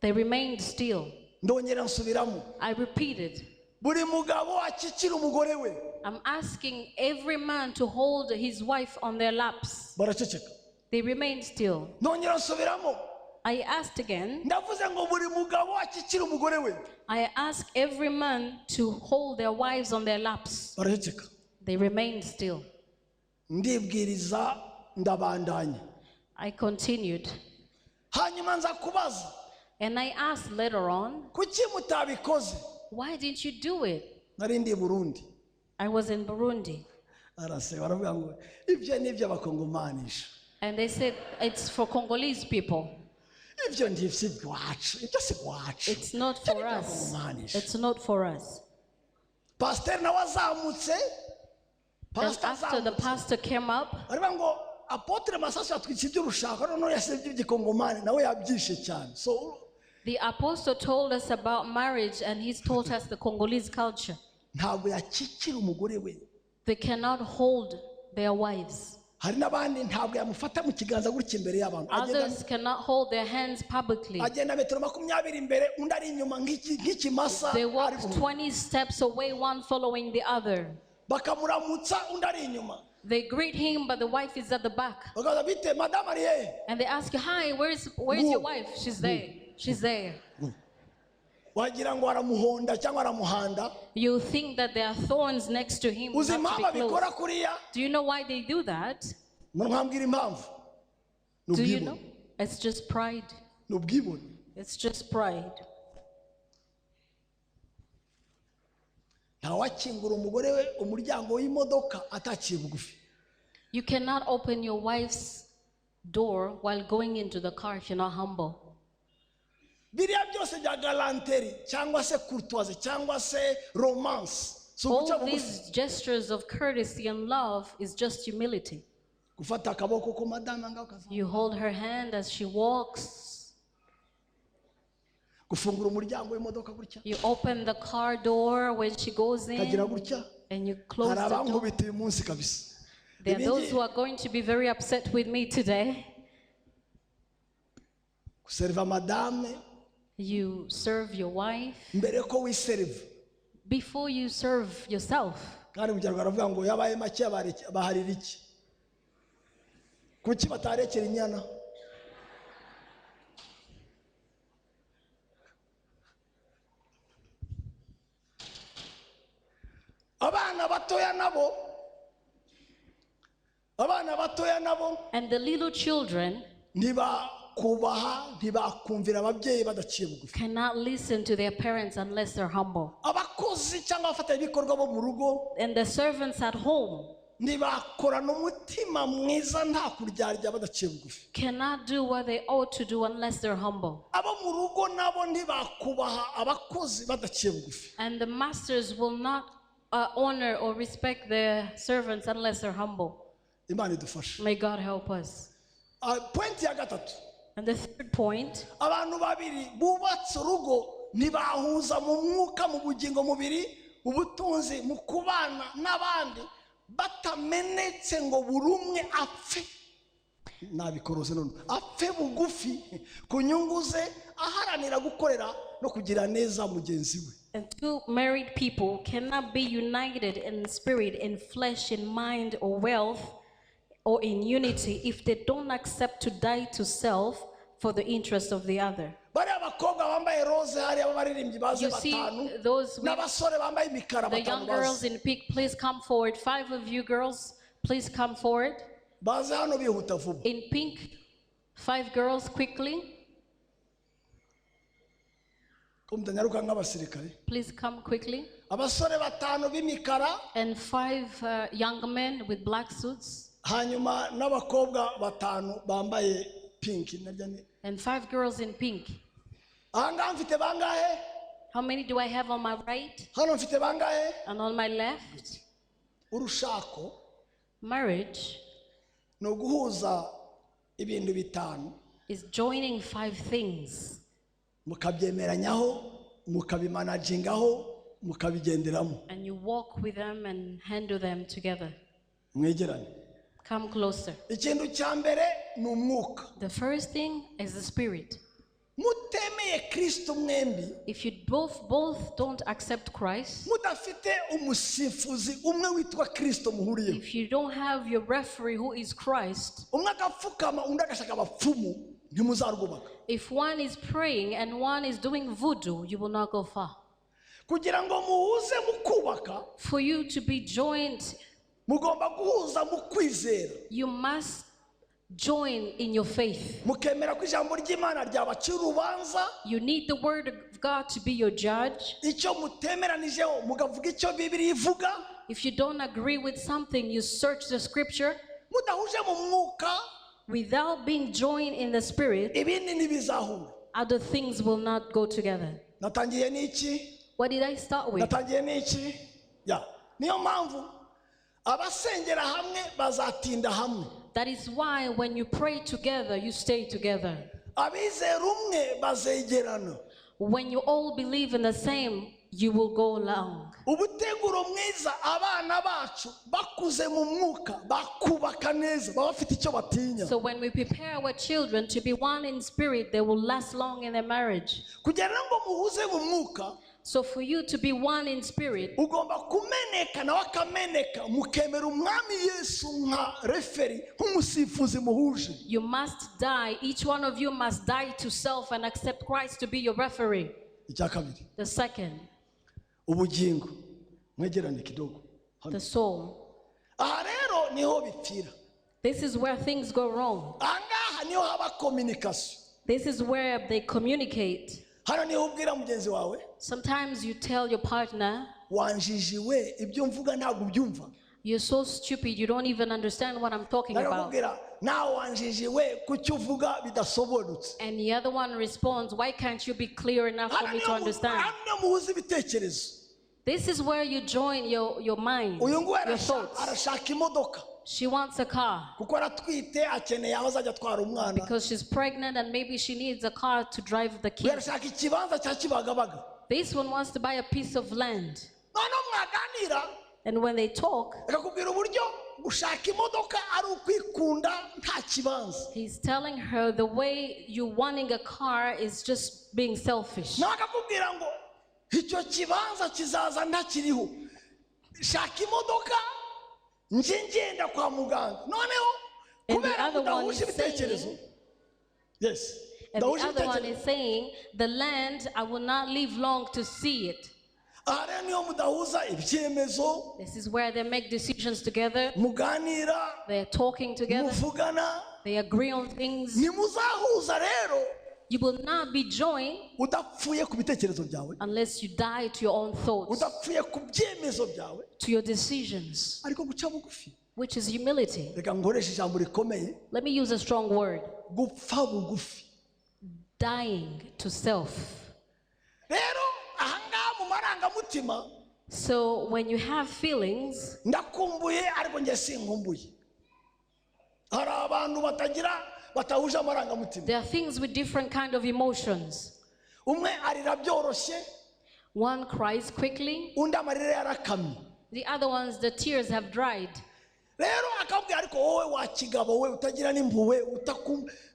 They remained still. I repeated. buri mugabo akikira umugore we. I'm asking every man to hold his wife on their laps. Baraceceka. They remained still. Nongera nsubiramo. I asked again. Ndavuze ngo buri mugabo akikira umugore we. I asked every man to hold their wives on their laps. Baraceceka. They remained still. Ndibwiriza ndabandanya. I continued. Hanyuma nza kubaza. And I asked later on, kuki mutabikoze? why didn't you do it? Nari ndi Burundi. I was in Burundi. Arase baravuga ngo ibyo ni iby'abakongomanisha. And they said, it's for Congolese people. Ibyo ndivyo bwacu. Ibyo si bwacu. It's not for us. It's not for us. Pastor nawe azamutse. And after the pastor came up, baravuga ngo Apotre MASASU atwitse iby'urushaka none yasebye iby'igikongomani nawe yabyishe cyane. So the apostle told us about marriage and he's taught us the Congolese culture. ntabwo yakikira umugore we. They cannot hold their wives. Hari n'abandi ntabwo yamufata mu kiganza gutya imbere y'abantu. Others cannot hold their hands publicly. Agenda metero 20 imbere undi ari inyuma nk'ikimasa. They walk 20 steps away, one following the other. Bakamuramutsa undi ari inyuma. They greet him, but the wife is at the back. And they ask you, hi, where's your wife? She's there. She's there. You think that there are thorns next to him. Not to be close. Do you know why they do that? Do you know? It's just pride. It's just pride. You cannot open your wife's door while going into the car if you're not humble. All these gestures of courtesy and love is just humility. You hold her hand as she walks. You open the car door when she goes in, and you close the door. There are those who are going to be very upset with me today. You serve your wife before you serve yourself. And the little children cannot listen to their parents unless they're humble. And the servants at home cannot do what they ought to do unless they're humble. And the masters will not honor or respect their servants unless they're humble. May God help us. And the third point, and two married people cannot be united in spirit, in flesh, in mind, or wealth, or in unity if they don't accept to die to self for the interest of the other. You see those women, the young girls in pink, please come forward. 5 of you girls, please come forward. In pink, 5 girls, quickly. Please come quickly. And 5 young men with black suits. And 5 girls in pink. How many do I have on my right? And on my left? Marriage is joining 5 things. And you walk with them and handle them together. Come closer. The first thing is the spirit. mutemeye Kristo mwembi, if you both don't accept Christ, mudafite umusifuzi umwe witwa Kristo muhuriye, if you don't have your referee who is Christ, umwe agapfukama undi agashaka abapfumu, ntimuzarwubaka. if one is praying and one is doing voodoo, you will not go far. Kugira ngo muhuze mukubaka, For you to be joined, mugomba guhuza mu kwizera, you must join in your faith. mukemera ko ijambo ry'Imana ryabacira urubanza, You need the word of God to be your judge. icyo mutemeranijeho mukavuga icyo Bibiliya ivuga, If you don't agree with something, you search the scripture. mudahuje mu mwuka, Without being joined in the spirit, ibindi ntibizahura. other things will not go together. Natangiye n'iki? What did I start with? Natangiye n'iki? Ya, niyo mpamvu abasengera hamwe bazatinda hamwe, That is why when you pray together, you stay together. abizera umwe bazegerana. When you all believe in the same, you will go along. Ubuteguro mwiza, abana bacu bakuze mu mwuka bakubaka neza, baba bafite icyo batinya. So when we prepare our children to be one in spirit, they will last long in their marriage. Kugira ngo muhuze mu mwuka, So for you to be one in spirit, ugomba kumeneka nawe akameneka, mukemera umwami Yesu nka referi, nk'umusifuzi muhuje. you must die. Each one of you must die to self and accept Christ to be your referee. Icya kabiri, The second, ubugingo. Mwegerane kidogo. the soul. Aha rero niho bipfira. This is where things go wrong. Aha ngaha niho haba communication. This is where they communicate. Hano niho ubwira mugenzi wawe, Sometimes you tell your partner, wanjijiwe, ibyo mvuga ntabwo ubyumva. you're so stupid, you don't even understand what I'm talking about. Narakubwira, nawe wanjijiwe, kuki uvuga bidasobanutse. And the other one responds, why can't you be clear enough for me to understand? Hano niho muhuza ibitekerezo. This is where you join your mind, Uyu nguyu your thoughts. arashaka imodoka, She wants a car kuko aratwite, akeneye aho azajya atwara umwana. because she's pregnant and maybe she needs a car to drive the Uyu kid. arashaka ikibanza cya Kibagabaga. This one wants to buy a piece of land. Noneho mwaganira, And when they talk, akakubwira uburyo gushaka imodoka ari ukwikunda nta kibanza. he's telling her the way you wanting a car is just being selfish. Nawe akakubwira ngo icyo kibanza kizaza ntakiriho, shaka imodoka nje ngenda kwa muganga. Noneho And the kubera other one mudahuje is ibitekerezo, saying, yes, and the mudahuje other one ibitekerezo. is saying, the land, I will not live long to see it. Aha rero niyo mudahuza ibyemezo, This is where they make decisions together. muganira, They're talking together. muvugana, They agree on things. ntimuzahuza rero You will not be joined udapfuye ku bitekerezo byawe, unless you die to your own thoughts, udapfuye ku byemezo byawe, to your decisions, ariko guca bugufi. which is humility. Reka nkoreshe ijambo rikomeye, Let me use a strong word. gupfa bugufi. Dying to self. Rero aha ngaha mu marangamutima, So when you have feelings, ndakumbuye ariko njye sinkumbuye. Hari abantu batahuje amarangamutima. there are things with different kind of emotions. Umwe arira byoroshye, One cries quickly, undi amarira yarakamye. the other ones, the tears have dried. Rero akabwira ariko wowe wa kigabo we utagira n'impuhwe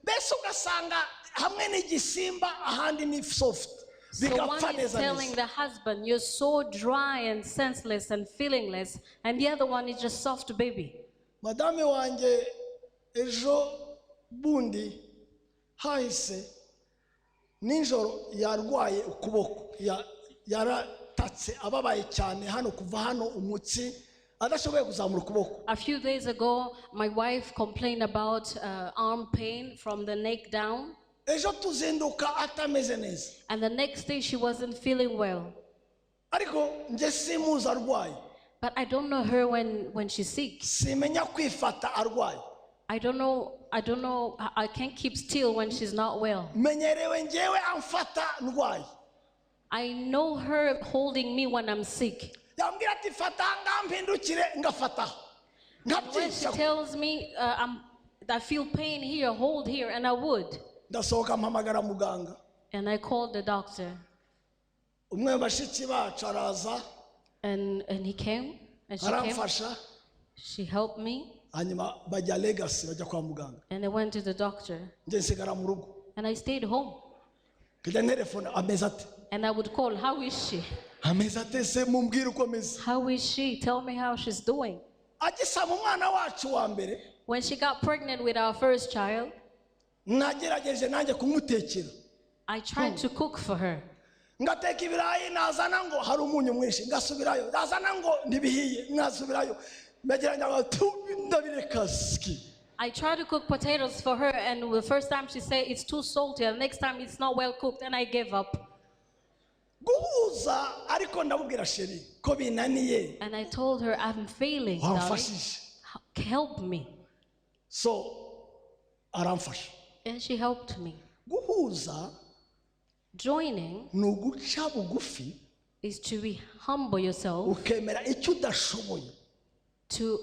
mbese ugasanga hamwe n'igisimba ahandi ni soft. So one Bigapfa is neza telling neza. the husband, you're so dry and senseless and feelingless, and the other one is just soft baby. Madame wanjye ejo bundi hahise nijoro yarwaye ukuboko, yaratatse ababaye cyane hano, kuva hano umutsi adashoboye kuzamura ukuboko. A few days ago, my wife complained about arm pain from the neck down, Ejo tuzinduka atameze neza, and the next day she wasn't feeling well. ariko njye simuzi arwaye, But I don't know her when she's sick. simenya kwifata arwaye. I don't know, I can't keep still when she's not well. Menyerewe njyewe amfata ndwaye. I know her holding me when I'm sick. Yambwira ati fata ngampindukire ngafata. And when she tells me I feel pain here, hold here, and I would. Ndasohoka mpamagara muganga. And I called the doctor. Umwe bashiki bacu araza, And he came, and she came. aramfasha, She helped me, hanyuma bajya Legacy bajya kwa muganga. and I went to the doctor. Njye nsigara mu rugo. And I stayed home. kajya telefone ameze ate And I would call, how is she? ameze ate se mumbwire uko ameze How is she? Tell me how she's doing. agisama umwana wacu wa mbere When she got pregnant with our first child, nagerageje nanjye kumutekera I tried to cook for her. ngateka ibirayi nazana ngo hari umunyu mwinshi ngasubirayo nazana ngo ntibihiye nkasubirayo megeranya abantu ndabireka ski. I tried to cook potatoes for her, and the first time she said it's too salty, and the next time it's not well cooked, and I gave up. guhuza ariko ndabubwira sheri ko binaniye And I told her, I'm failing, darling. wamfashije Help me. so aramfasha And she helped me. guhuza Joining ni uguca bugufi is to be humble yourself, ukemera icyo udashoboye to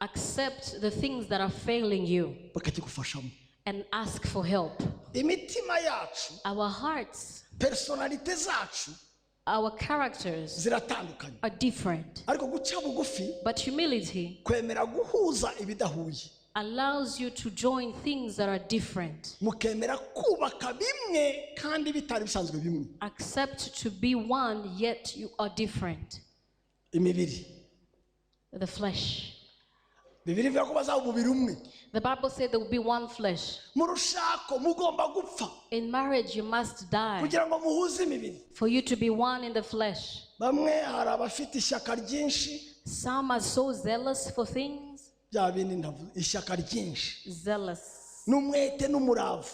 accept the things that are failing you, bakakigufashamo and ask for help. imitima yacu Our hearts, personalite zacu our characters ziratandukanye are different. ariko guca bugufi But humility kwemera guhuza ibidahuye allows you to join things that are different. mukemera kubaka bimwe kandi bitari bisanzwe bimwe Accept to be one, yet you are different. imibiri The flesh. bibiri bivuga ko bazaba umubiri umwe The Bible said there will be one flesh. mu rushako mugomba gupfa In marriage, you must die kugira ngo muhuze imibiri for you to be one in the flesh. bamwe hari abafite ishyaka ryinshi Some are so zealous for things. bya bindi ndavuze ishyaka ryinshi Zealous. n'umwete n'umurava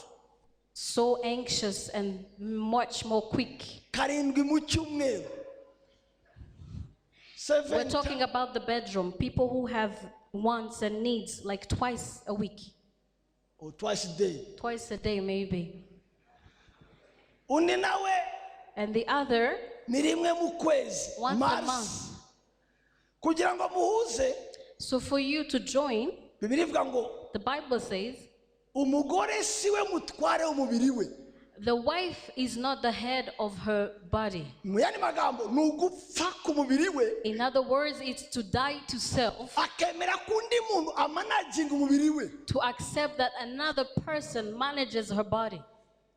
So anxious and much more quick. karindwi mu cyumweru We're talking about the bedroom. People who have wants and needs like twice a week. or twice a day Twice a day, maybe. undi nawe And the other, ni rimwe mu kwezi once a Mars. month. kugira ngo muhuze So for you to join, bibiri ivuga ngo the Bible says, umugore siwe mutware w'umubiri we the wife is not the head of her body. mu yandi magambo ni ugupfa ku mubiri we In other words, it's to die to self, akemera ko undi muntu amanaginga umubiri we to accept that another person manages her body.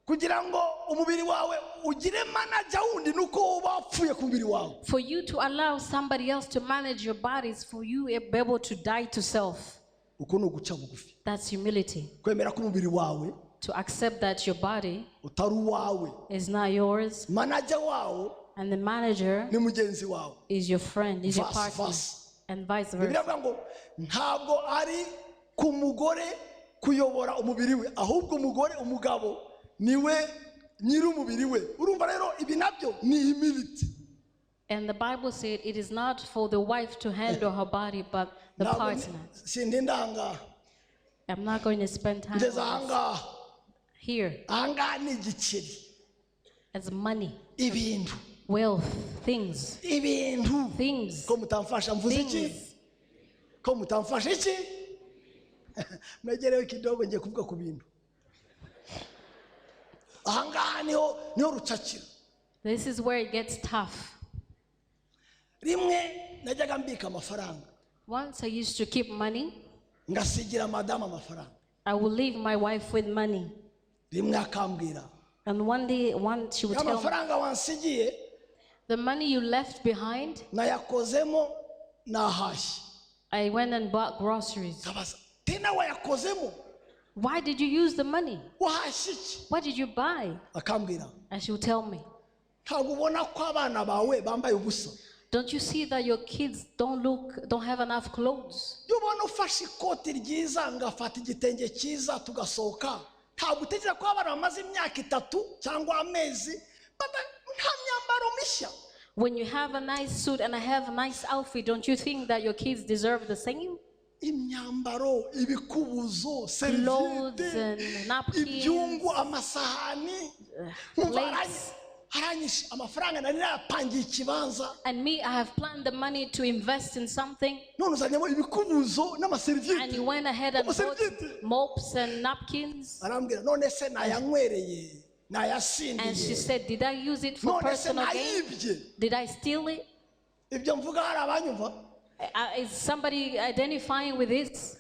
kugira ngo umubiri wawe ugire manager wundi nuko uba wapfuye ku mubiri wawe For you to allow somebody else to manage your bodies, for you to be able to die to self. uko ni uguca bugufi That's humility. kwemera ko umubiri wawe To accept that your body utari uwawe is not yours, manager wawe and the manager ni mugenzi wawe is your friend, is your Vice partner, versa. and vice bibiri versa. avuga ngo ntabwo ari ku mugore kuyobora umubiri we ahubwo umugabo niwe nyiri umubiri we urumva rero ibi nabyo ni humility And the Bible said it is not for the wife to handle her body, but the Ntabwo partner. sindi ndangaha I'm not going to spend time ngeze on this. ahangaha Here ahangaha ni igiceri as money, ibintu wealth, things, ibintu ko mutamfasha mvuze iki things. ko mutamfasha iki mwegerewe kidogo ngiye kuvuga ku bintu ahangaha niho rucakira This is where it gets tough. rimwe najyaga mbika amafaranga Once I used to keep money. ngasigira madamu amafaranga I will leave my wife with money. rimwe akambwira And one day, she would tell me, amafaranga wansigiye the money you left behind, nayakozemo nahashye I went and bought groceries. kabaza tena wayakozemo Why did you use the money? wahashye iki What did you buy? akambwira And she would tell me, ntabwo ubona ko abana bawe bambaye ubusa don't you see that your kids don't have enough clothes? iyo ubona ufashe ikoti ryiza ngafata igitenge cyiza tugasohoka ntabwo utekereza ko abana bamaze imyaka 3 cyangwa amezi nta myambaro mishya. When you have a nice suit and I have a nice outfit, don't you think that your kids deserve the same? Imyambaro, ibikubuzo, Clothes serviette, and napkins, ibyungu, amasahani, plates. haranyishe amafaranga nari napangiye ikibanza. And me, I have planned the money to invest in something. None uzanyemo ibikubuzo n'amaserviette. And you went ahead and bought mops and napkins. Arambwira none se nayanywereye nayasindiye. And she said, did I use it for personal gain? Did I steal it? Ibyo mvuga hari abanyumva. Is somebody identifying with this?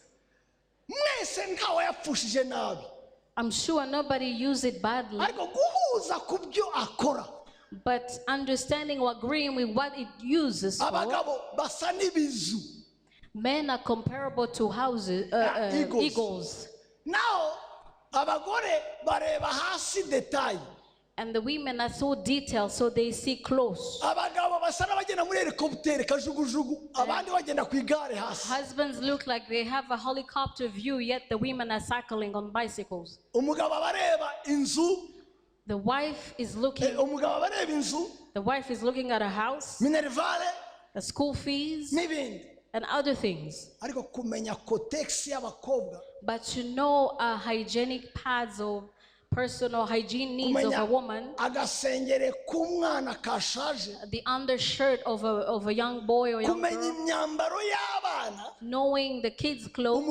Mwese ntawe yapfushije nabi. I'm sure nobody used it badly, ariko guhuza ku byo akora but understanding or agreeing with what it uses for. abagabo basa n'ibizu. Men are comparable to houses, eagles. Now abagore bareba hasi detail, And the women are so detailed, so they see close. abagabo basa n'abagenda muri helicopter kajugujugu, abandi bagenda ku igare hasi. Husbands look like they have a helicopter view, yet the women are cycling on bicycles. Umugabo abareba inzu, The wife is looking. umugabo abareba inzu, The wife is looking at a house, minervale the school fees, n'ibindi. and other things. Ariko kumenya kotegisi y'abakobwa, But to know hygienic pads or personal hygiene needs of a woman, agasengere k'umwana kashaje, the undershirt of a young boy or young kumenya girl, imyambaro y'abana. knowing the kids' clothes.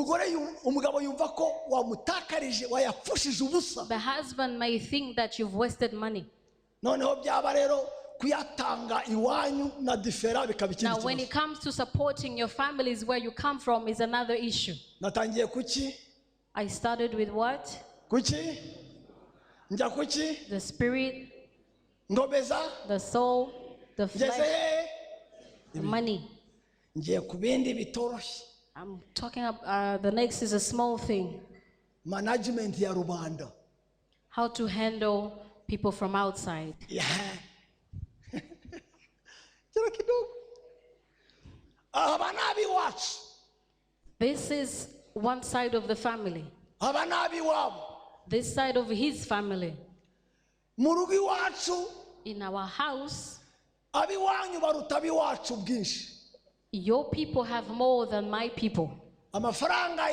Umugabo yumva ko wamutakarije, wayapfushije ubusa. The husband may think that you've wasted money. Noneho byaba rero kuyatanga iwanyu na difera bikaba ikindi Now, when kibazo. it comes to supporting your families where you come from is another issue. Natangiye kuki? I started with what? Kuki? Njya kuki? The spirit, Ngobeza? the soul, the Ngeze flesh, hehe? the money. Ngiye ku bindi bitoroshye. I'm talking about the next is a small thing. Management ya rubanda. How to handle people from outside. Yeah. Kira kidogo. Aba n'abiwacu. This is one side of the family. Aba n'abiwabo. This side of his family. Mu rugo iwacu, In our house, abiwanyu baruta abiwacu bwinshi. your people have more than my people. Amafaranga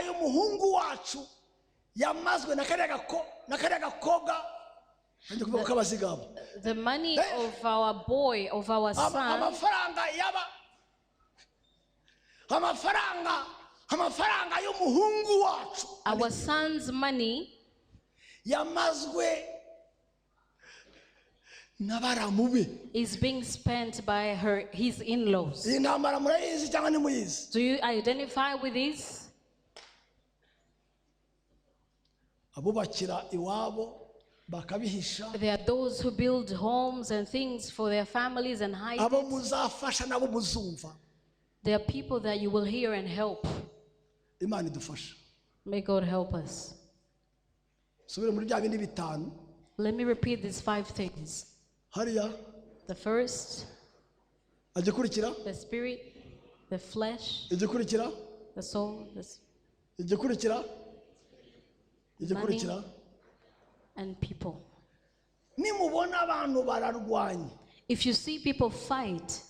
y'umuhungu wacu yamazwe na kariya gakobwa. Ngiye kuvuga ko abazigaba. The money of our boy, of our son, amafaranga y'umuhungu wacu our son's money yamazwe n'abaramube. is being spent by his in-laws. Iyi ntambara murayizi cyangwa ntimuyizi? Do you identify with this? Abubakira iwabo bakabihisha. There are those who build homes and things for their families and hide Abo it. muzafasha nabo muzumva. There are people that you will hear and help. Imana idufasha. May God help us. Subire muri bya bindi bitanu. Let me repeat these 5 things. Hariya The first, agikurikira, the spirit, the flesh, igikurikira, the soul, igikurikira, igikurikira. and people. Nimubona abantu bararwanye, If you see people fight,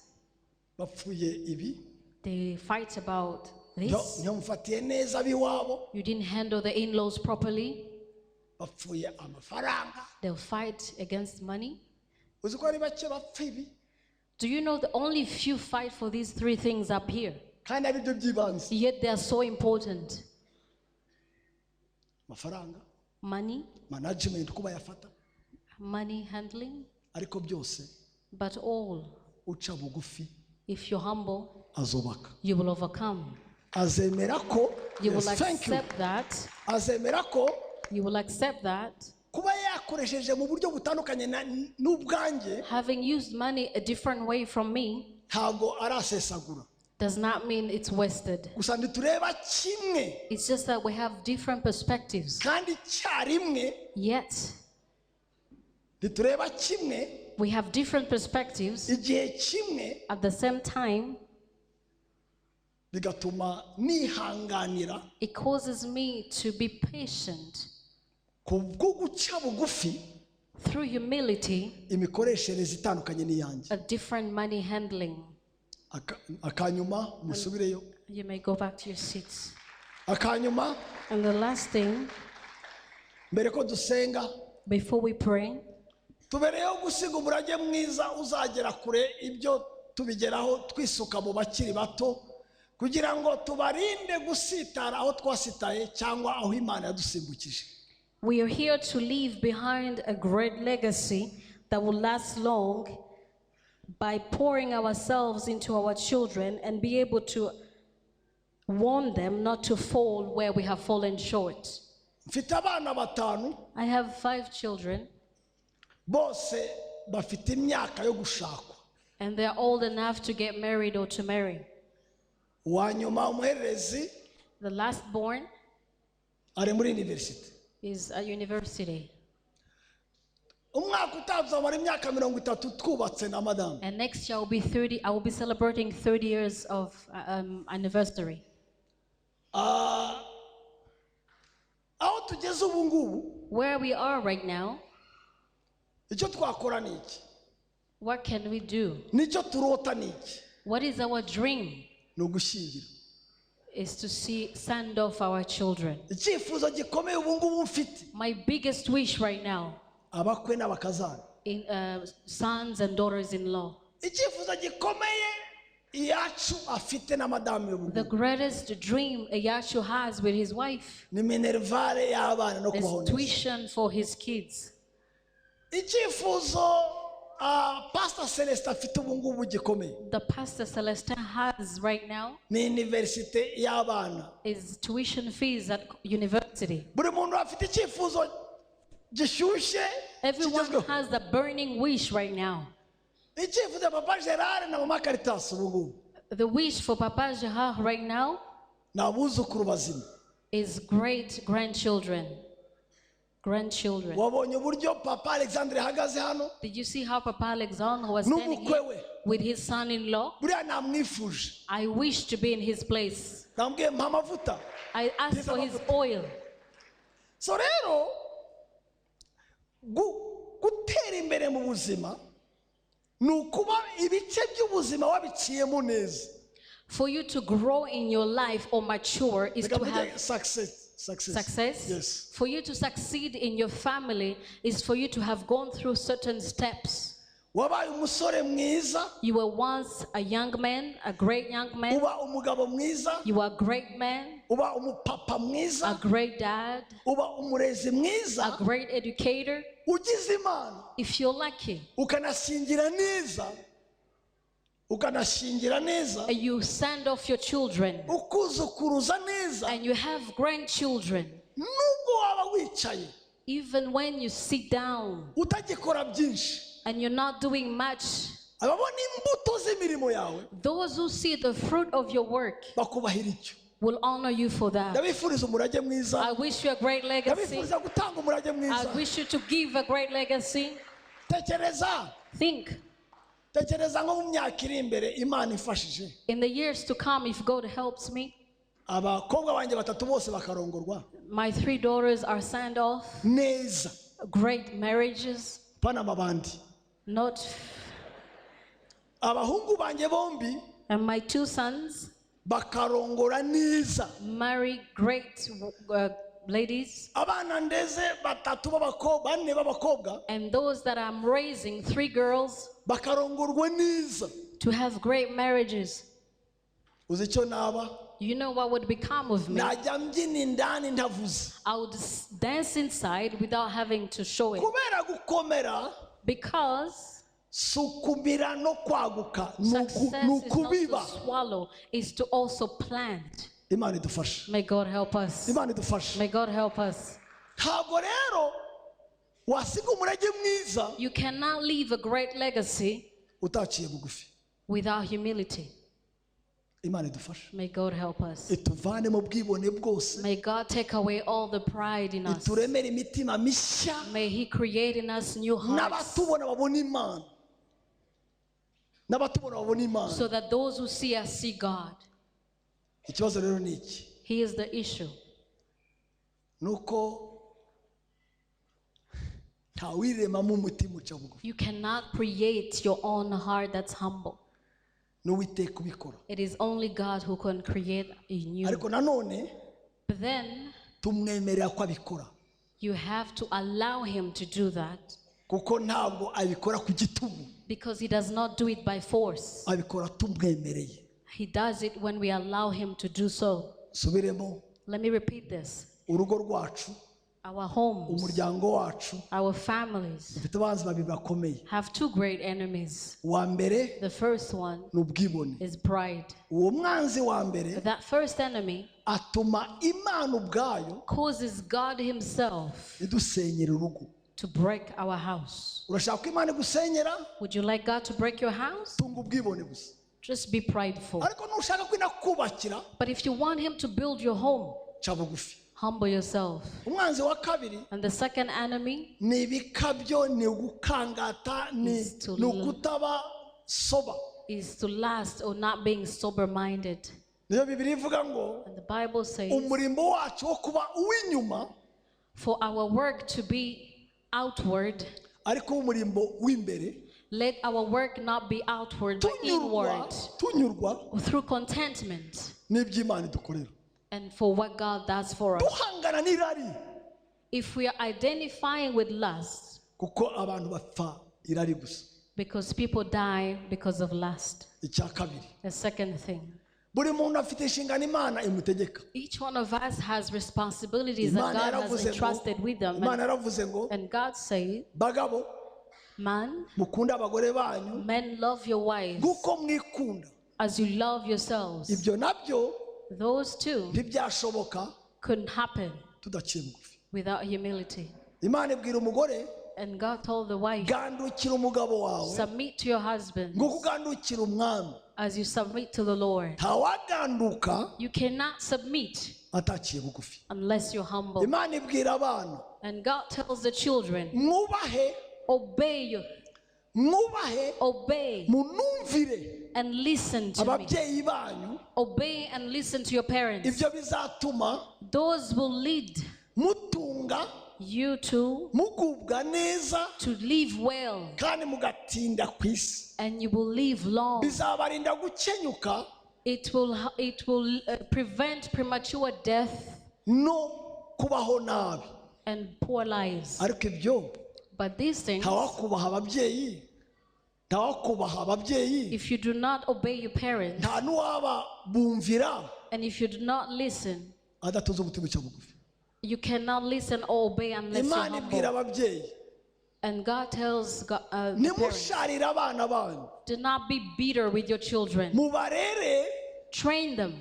bapfuye ibi, they fight about this. ntiyamufatiye neza abiwabo, You didn't handle the in-laws properly. bapfuye amafaranga. They'll fight against money. Uzi ko ari bake bapfa ibi, Do you know that only few fight for these 3 things up here? kandi ari byo by'ibanze. Yet they are so important. Amafaranga, Money, management kuba yafata, money handling, ariko byose but all, uca bugufi if you're humble, azubaka. you will overcome. Azemera ko, You will yes, thank you. accept that. Azemera ko You will accept that. kuba yakoresheje mu buryo butandukanye n'ubwanjye Having used money a different way from me ntabwo arasesagura. does not mean it's wasted. Gusa ntitureba kimwe It's just that we have different perspectives. kandi icyarimwe, Yet, ntitureba kimwe we have different perspectives igihe kimwe, at the same time. bigatuma nihanganira It causes me to be patient kubwo guca bugufi through humility, imikoreshereze itandukanye n'iyanjye. a different money handling. Akanyuma musubireyo, You may go back to your seats. akanyuma And the last thing, mbere ko dusenga, before we pray, tubereyeho gusiga umurage mwiza uzagera kure. Ibyo tubigeraho twisuka mu bakiri bato kugira ngo tubarinde gusitara aho twasitaye cyangwa aho Imana yadusimbukije. we are here to leave behind a great legacy that will last long by pouring ourselves into our children and be able to warn them not to fall where we have fallen short. mfite abana batanu I have 5 children, bose bafite imyaka yo gushakwa and they're old enough to get married or to marry. uwanyuma umuhererezi The last born ari muri university is at university. umwaka utazamara imyaka 30 twubatse na madame And next year I will be celebrating 30 years of anniversary. aho tugeze ubu ngubu Where we are right now, icyo twakora ni iki what can we do? nicyo turota ni iki What is our dream? ni ugushyingira Is to send off our children. icyifuzo gikomeye ubu ngubu mfite My biggest wish right now abakwe n'abakazana in sons and daughters-in-law. icyifuzo gikomeye iyacu afite na madame y'ubu The greatest dream Yoshua has with his wife ni minervare y'abana no is kubaho neza tuition for his kids. icyifuzo pastor Celeste afite ubu ngubu gikomeye The Pastor Celestin has right now ni universite y'abana is tuition fees at university. buri muntu afite icyifuzo gishyushye Everyone kigezweho has the burning wish right now. icyifuzo papa Gerard na mama Caritas ubu ngubu The wish for Papa Gerard right now ni abuzukuru bazima is great grandchildren. Grandchildren. wabonye uburyo papa Alexandre ahagaze hano Did you see how Papa Alexander was standing n'umukwe here we with his son-in-law? buriya namwifuje I wish to be in his place. nambwiye mpa amavuta I asked for his oil. so rero gutera imbere mu buzima ni ukuba ibice by'ubuzima wabiciyemo neza For you to grow in your life or mature is to have success. Yes. For you to succeed in your family is for you to have gone through certain steps. wabaye umusore mwiza You were once a young man, a great young man. uba umugabo mwiza You were a great man, uba umupapa a mwiza great dad, uba umurezi mwiza a great educator. ugize imana If you're lucky ukanashingira neza and you send off your children ukuzukuruza neza and you have grandchildren, nubwo waba wicaye even when you sit down utagikora byinshi and you're not doing much, ababona imbuto z'imirimo yawe those who see the fruit of your work bakubahira icyo will honor you for that. ndabifuriza umurage mwiza I wish you a great legacy. ndabifuriza gutanga umurage I mwiza wish you to give a great legacy. tekereza nko mu myaka iri imbere imana ifashije In the years to come, if God helps me, abakobwa banjye 3 bose bakarongorwa my 3 daughters are sent off, neza great marriages, pana mabandi not, abahungu banjye bombi and my 2 sons bakarongora neza marry great ladies, abana ndeze 4 b'abakobwa and those that I'm raising, 3 girls, bakarongorwa neza to have great marriages. uzi icyo naba You know what would become of me? najya mbyina indani ntavuze I would dance inside without having to show it. kubera gukomera Because sukumira no kwaguka success is not nukubiba to swallow, is to also plant. imana idufashe May God help us. imana idufashe May God help us. ntabwo rero wasiga umurage mwiza You cannot leave a great legacy utaciye bugufi without humility. imana idufashe May God help us. ituvane mu bwibone bwose May God take away all the pride in us. ituremere imitima mishya May He create in us new hearts n'abatubona babona imana so that those who see us see God. ikibazo rero ni iki He is the issue. nuko ntawiremamo umutima uca bugufi You cannot create your own heart that's humble. n'uwiteka ubikora It is only God who can create in you. ariko nanone But then tumwemerera ko abikora you have to allow Him to do that, kuko ntabwo abikora ku gitugu because He does not do it by force. abikora tumwemereye He does it when we allow Him to do so. subiremo Let me repeat this. urugo rwacu Our homes, umuryango wacu our families ufite abanzi babiri bakomeye. have two great enemies. Uwa mbere The first one ni ubwibone. is pride. Uwo mwanzi wa mbere That first enemy atuma Imana ubwayo causes God himself idusenyera urugo. to break our house. Urashaka ko Imana igusenyera? Would you like God to break your house? Tunga ubwibone gusa. Just be prideful. Ariko nushaka ko inakubakira, But if you want him to build your home, ca bugufi. humble yourself. Umwanzi wa kabiri And the second enemy ni ibikabyo, ni ugukangata, ni Is to ukutaba soba. is to last or not being sober-minded. Niyo Bibiliya ivuga ngo And the Bible says, umurimo wacu wo kuba uw'inyuma for our work to be outward, ariko umurimo w'imbere let our work not be outward but inward, tunyurwa through contentment n'iby'Imana idukorera. and for what God does for us. Duhangana n'irari If we are identifying with lust, kuko abantu bapfa irari gusa. because people die because of lust. Icya kabiri, The second thing, buri muntu afite inshingano Imana imutegeka. each one of us has responsibilities that Imana God has yaravuze ngo, entrusted with them. Imana yaravuze ngo And God said, bagabo man, mukunda abagore banyu men, love your wives nk'uko mwikunda. as you love yourselves. Ibyo nabyo Those two ntibyashoboka couldn't happen tudaciye bugufi. without humility. Imana ibwira umugore, And God told the wife, gandukira umugabo wawe submit to your husband nk'uko ugandukira umwami. as you submit to the Lord. Ntawaganduka You cannot submit ataciye bugufi. unless you're humble. Imana ibwira abana, And God tells the children, mwubahe, obey, obey, munumvire and listen to me. ababyeyi banyu. Obey and listen to your parents. Ibyo bizatuma Those will lead mutunga, you to mugubwa neza, live well, kandi mugatinda ku isi. and you will live long. Bizabarinda gukenyuka It will prevent premature death no kubaho nabi. and poor lives. Ariko ibyo But these things, ntawakubaha ababyeyi, if you do not obey your parents, nta n'uwaba bumvira and if you do not listen, adatuze umutima uca bugufi. you cannot listen or obey unless you're Imana ibwira humble. ababyeyi, And God tells the parents, nimusharire abana banyu, do not be bitter with your children. mubarere Train them.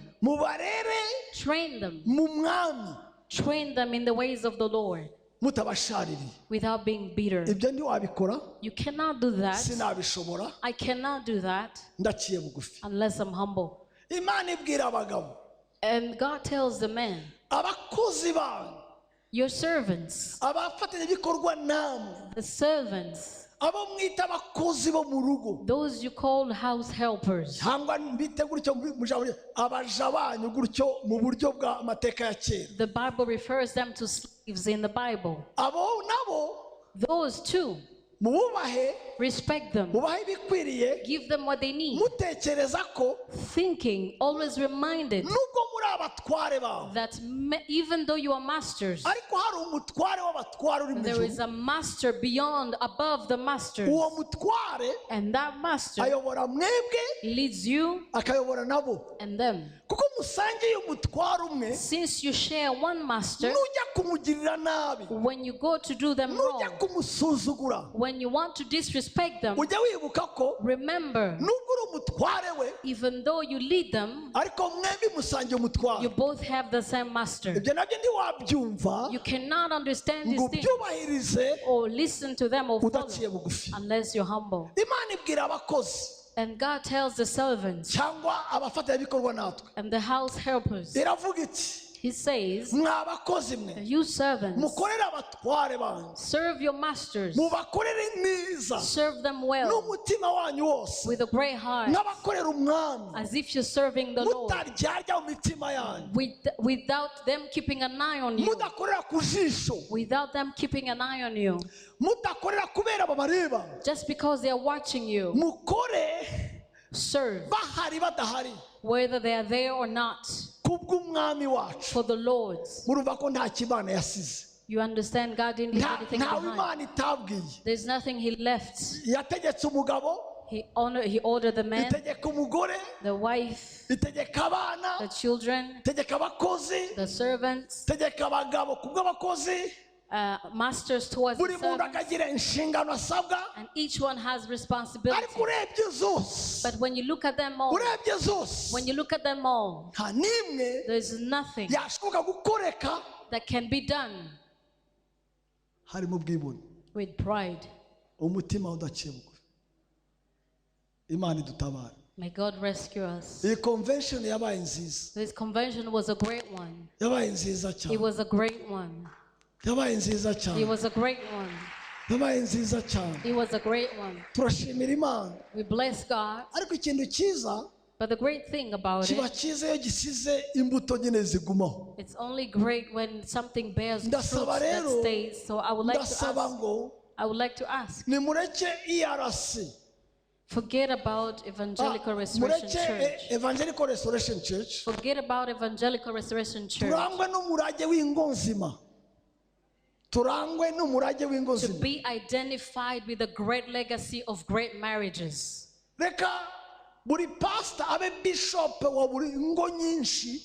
Train them. mu mwami, Train them in the ways of the Lord mutabashaririye. without being bitter. Ibyo ntiwabikora, You cannot do that. sinabishobora, I cannot do that ndaciye bugufi. unless I'm humble. Imana ibwira abagabo, And God tells the men, abakozi banyu, your servants, abafatanyabikorwa namwe, the servants, abo mwita abakozi bo mu rugo, those you call house helpers, cyangwa mbite gutyo mu ijambo, abaja banyu gutyo mu buryo bw'amateka ya kera. the Bible refers them to slaves in the Bible. Abo nabo Those too, mububahe, respect them, mubahe ibikwiriye, give them what they need, mutekereza ko thinking, always reminded nubwo muri abatware bawe, that even though you are masters, ariko hari umutware w'abatware uri mu there is ijuru. a master beyond, above the masters. Uwo mutware And that master ayobora mwebwe, leads you akayobora nabo. and them. Kuko musangiye umutware umwe, Since you share one master, nujya kumugirira nabi, when you go to do them wrong, nujya kumusuzugura, when you want to disrespect them, ujya wibuka ko remember, nubwo uri umutware we, even though you lead them, ariko mwembi musangiye you umutware. both have the same master. Ibyo nabyo ntiwabyumva You cannot understand ngo these things ubyubahirize or listen to them or udaciye follow bugufi. unless you're humble. Imana ibwira abakozi And God tells the servants cyangwa abafatanyabikorwa natwe, and the house helpers, iravuga iti, He says, mwa bakozi mwe, you servants, mukorere abatware banyu, serve your masters, mubakorere neza serve them well n'umutima wanyu wose, with a great heart, n'abakorera umwami, as if you're serving the Lord, mutaryarya mu mitima yanyu, without them keeping an eye on you, mudakorera ku jisho, without them keeping an eye on you, mudakorera kubera babareba, just because they are watching you. mukore Serve, bahari badahari, whether they are there or not, kubw'umwami wacu. for the Lord's. Murumva ko nta kibana yasize, You understand God didn't leave anything ntawe behind. Imana itabwiye. There's nothing He left. Yategetse umugabo, He ordered the man, itegeka umugore, the wife, itegeka abana, the children, itegeka abakozi, the servants, itegeka abagabo kubw'abakozi, masters towards the buri muntu servants, akagira inshingano asabwa, and each one has responsibility. ariko urebye zose, But when you look at them all, urebye zose, when you look at them all, nta n'imwe there's nothing yashoboka gukoreka that can be done harimo ubwibone, with pride. umutima udakebwa. Imana idutabara. May God rescue us. Iyi convention yabaye nziza, This convention was a great one. yabaye nziza It cyane, was a great one. yabaye nziza It cyane, was a great one. yabaye nziza cyane. It was a great one. Turashimira Imana, We bless God. ariko ikintu cyiza But the great thing about kiba it, cyiza iyo gisize imbuto nyine zigumaho. it's only great when something bears fruit Ndasaba that rero, stays. So I would like to ndasaba ask, ngo I would like to ask, nimureke ERC, forget about Evangelical Restoration mureke Church. Evangelical Restoration Church, Forget about Evangelical Restoration Church. turangwe n'umurage w'ingo nzima, turangwe n'umurage w'ingo To nzima. be identified with the great legacy of great marriages. Reka buri pastor abe bishop wa buri ngo nyinshi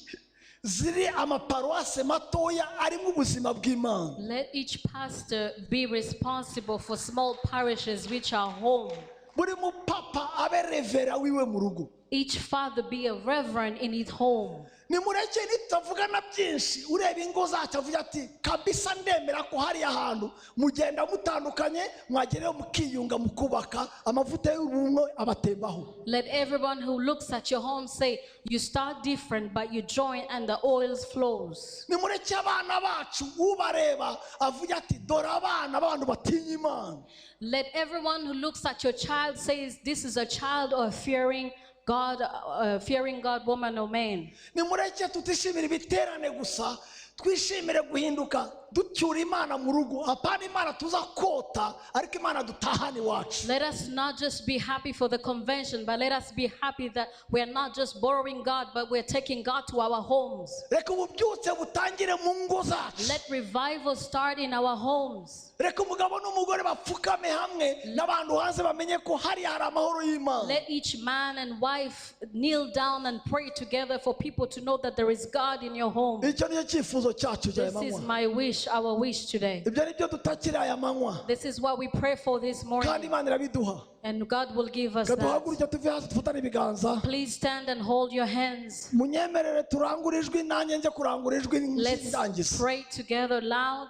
ziri amaparuwase matoya arimo ubuzima bw'Imana. Let each pastor be responsible for small parishes which are home. Buri mupapa abe revera wiwe mu rugo. Each father be a reverend in his home. Nimureke nitavugana byinshi, ureba ingo zacu avuga ati kabisa ndemera ko hari ahantu mugenda mutandukanye mwagereyo mukiyunga mukubaka amavuta y'ubumwe abatembaho. Let everyone who looks at your home say, you start different but you join and the oil flows. Nimureke abana bacu ubareba avuga ati dore abana b'abantu batinya Imana. Let everyone who looks at your child says, this is a child of fearing God, woman or man. Nimureke tutishimira ibiterane gusa, twishimire guhinduka ducyura Imana mu rugo, apana Imana tuza kota ariko Imana dutahana iwacu. Let us not just be happy for the convention, but let us be happy that we are not just borrowing God, but we're taking God to our homes. Reka ububyutse butangire mu ngo zacu. Let revival start in our homes. Reka umugabo n'umugore bapfukame hamwe n'abantu hanze bamenye ko hari amahoro y'Imana. Let each man and wife kneel down and pray together for people to know that there is God in your home. Icyo niyo cyifuzo cyacu This is my wish, our wish today. ibyo ni byo dutakira aya manywa This is what we pray for this kandi morning, Imana irabiduha. and God will give us that. Duhaguruke tuve hasi dufatane ibiganza. Please stand and hold your hands. Munyemerere turangure ijwi nanjye njye kurangura ijwi Let's ndangiza. pray together loud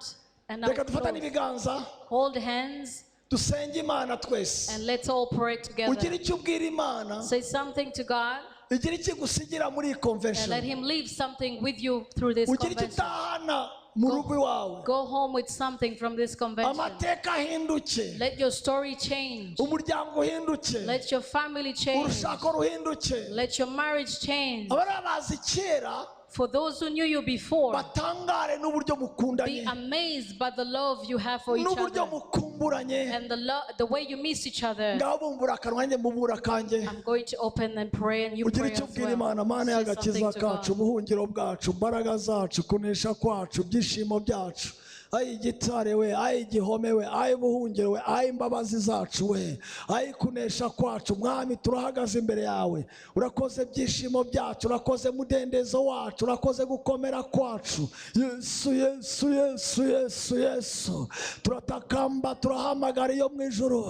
and now Reka dufatane close. ibiganza Hold hands dusenge Imana twese. and let's all pray Ugira together. icyo ubwira Imana, Say something to God igira icyo igusigira muri iyi and convention. let Him leave something with you through this Ugira icyo convention. utahana mu rugo iwawe. Go home with something from this convention. Amateka ahinduke, Let your story change. umuryango uhinduke, Let your family change. urushako ruhinduke. Let your marriage change. Abari bazi kera For those who knew you before, batangare n'uburyo be mukundanye amazed by the love you have for each n'uburyo other mukumburanye. and the way you miss each other. Ngaho bumbura akanwa njye mubura kanjye. I'm going to open and pray, and you Ugira pray icyo as ubwira well. Imana, Mana Say y'agakiza something to kacu, God. ubuhungiro bwacu, imbaraga zacu, kunesha kwacu, ibyishimo byacu. Ayi igitare we, ayi igihome we, ayi ubuhungiro we, ayi imbabazi zacu we, ayi kunesha kwacu. Mwami turahagaze imbere yawe, urakoze ibyishimo byacu, urakoze mudendezo wacu, urakoze gukomera kwacu. Yesu, Yesu, Yesu, Yesu, Yesu. Turatakamba, turahamagara iyo mu ijuru,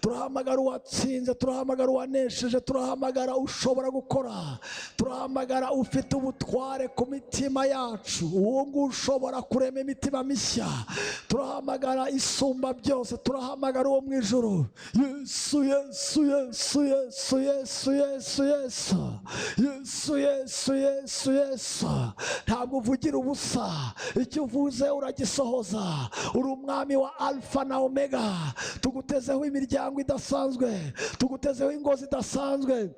turahamagara uwatsinze, turahamagara uwanesheje, turahamagara ushobora gukora, turahamagara ufite ubutware ku mitima yacu, uwo nguwo ushobora kurema imitima mishya. Turahamagara isumba byose, turahamagara uwo mu ijuru. Yesu, Yesu, Yesu, Yesu, Yesu, Yesu, Yesu, Yesu, Yesu, Yesu, Yesu. Ntabwo uvugira ubusa, icyo uvuze uragisohoza. Uri umwami wa Alpha na Omega. Tugutezeho imiryango idasanzwe, tugutezeho ingo zidasanzwe.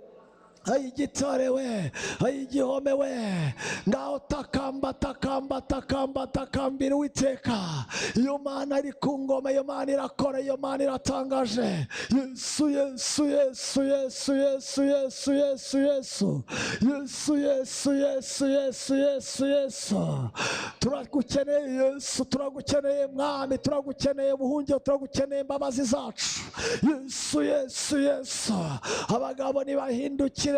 Ayi igitare we, ayi igihome we, ngaho takamba, takamba, takamba, takambira Uwiteka. Iyo Mana ari ku ngoma, iyo Mana irakora, iyo Mana iratangaje. Yesu, Yesu, Yesu, Yesu, Yesu, Yesu, Yesu, Yesu, Yesu, Yesu, Yesu, Yesu, Yesu, Yesu. Turagukeneye Yesu, turagukeneye Mwami, turagukeneye buhungiro, turagukeneye imbabazi zacu. Yesu, Yesu, Yesu. Abagabo nibahindukire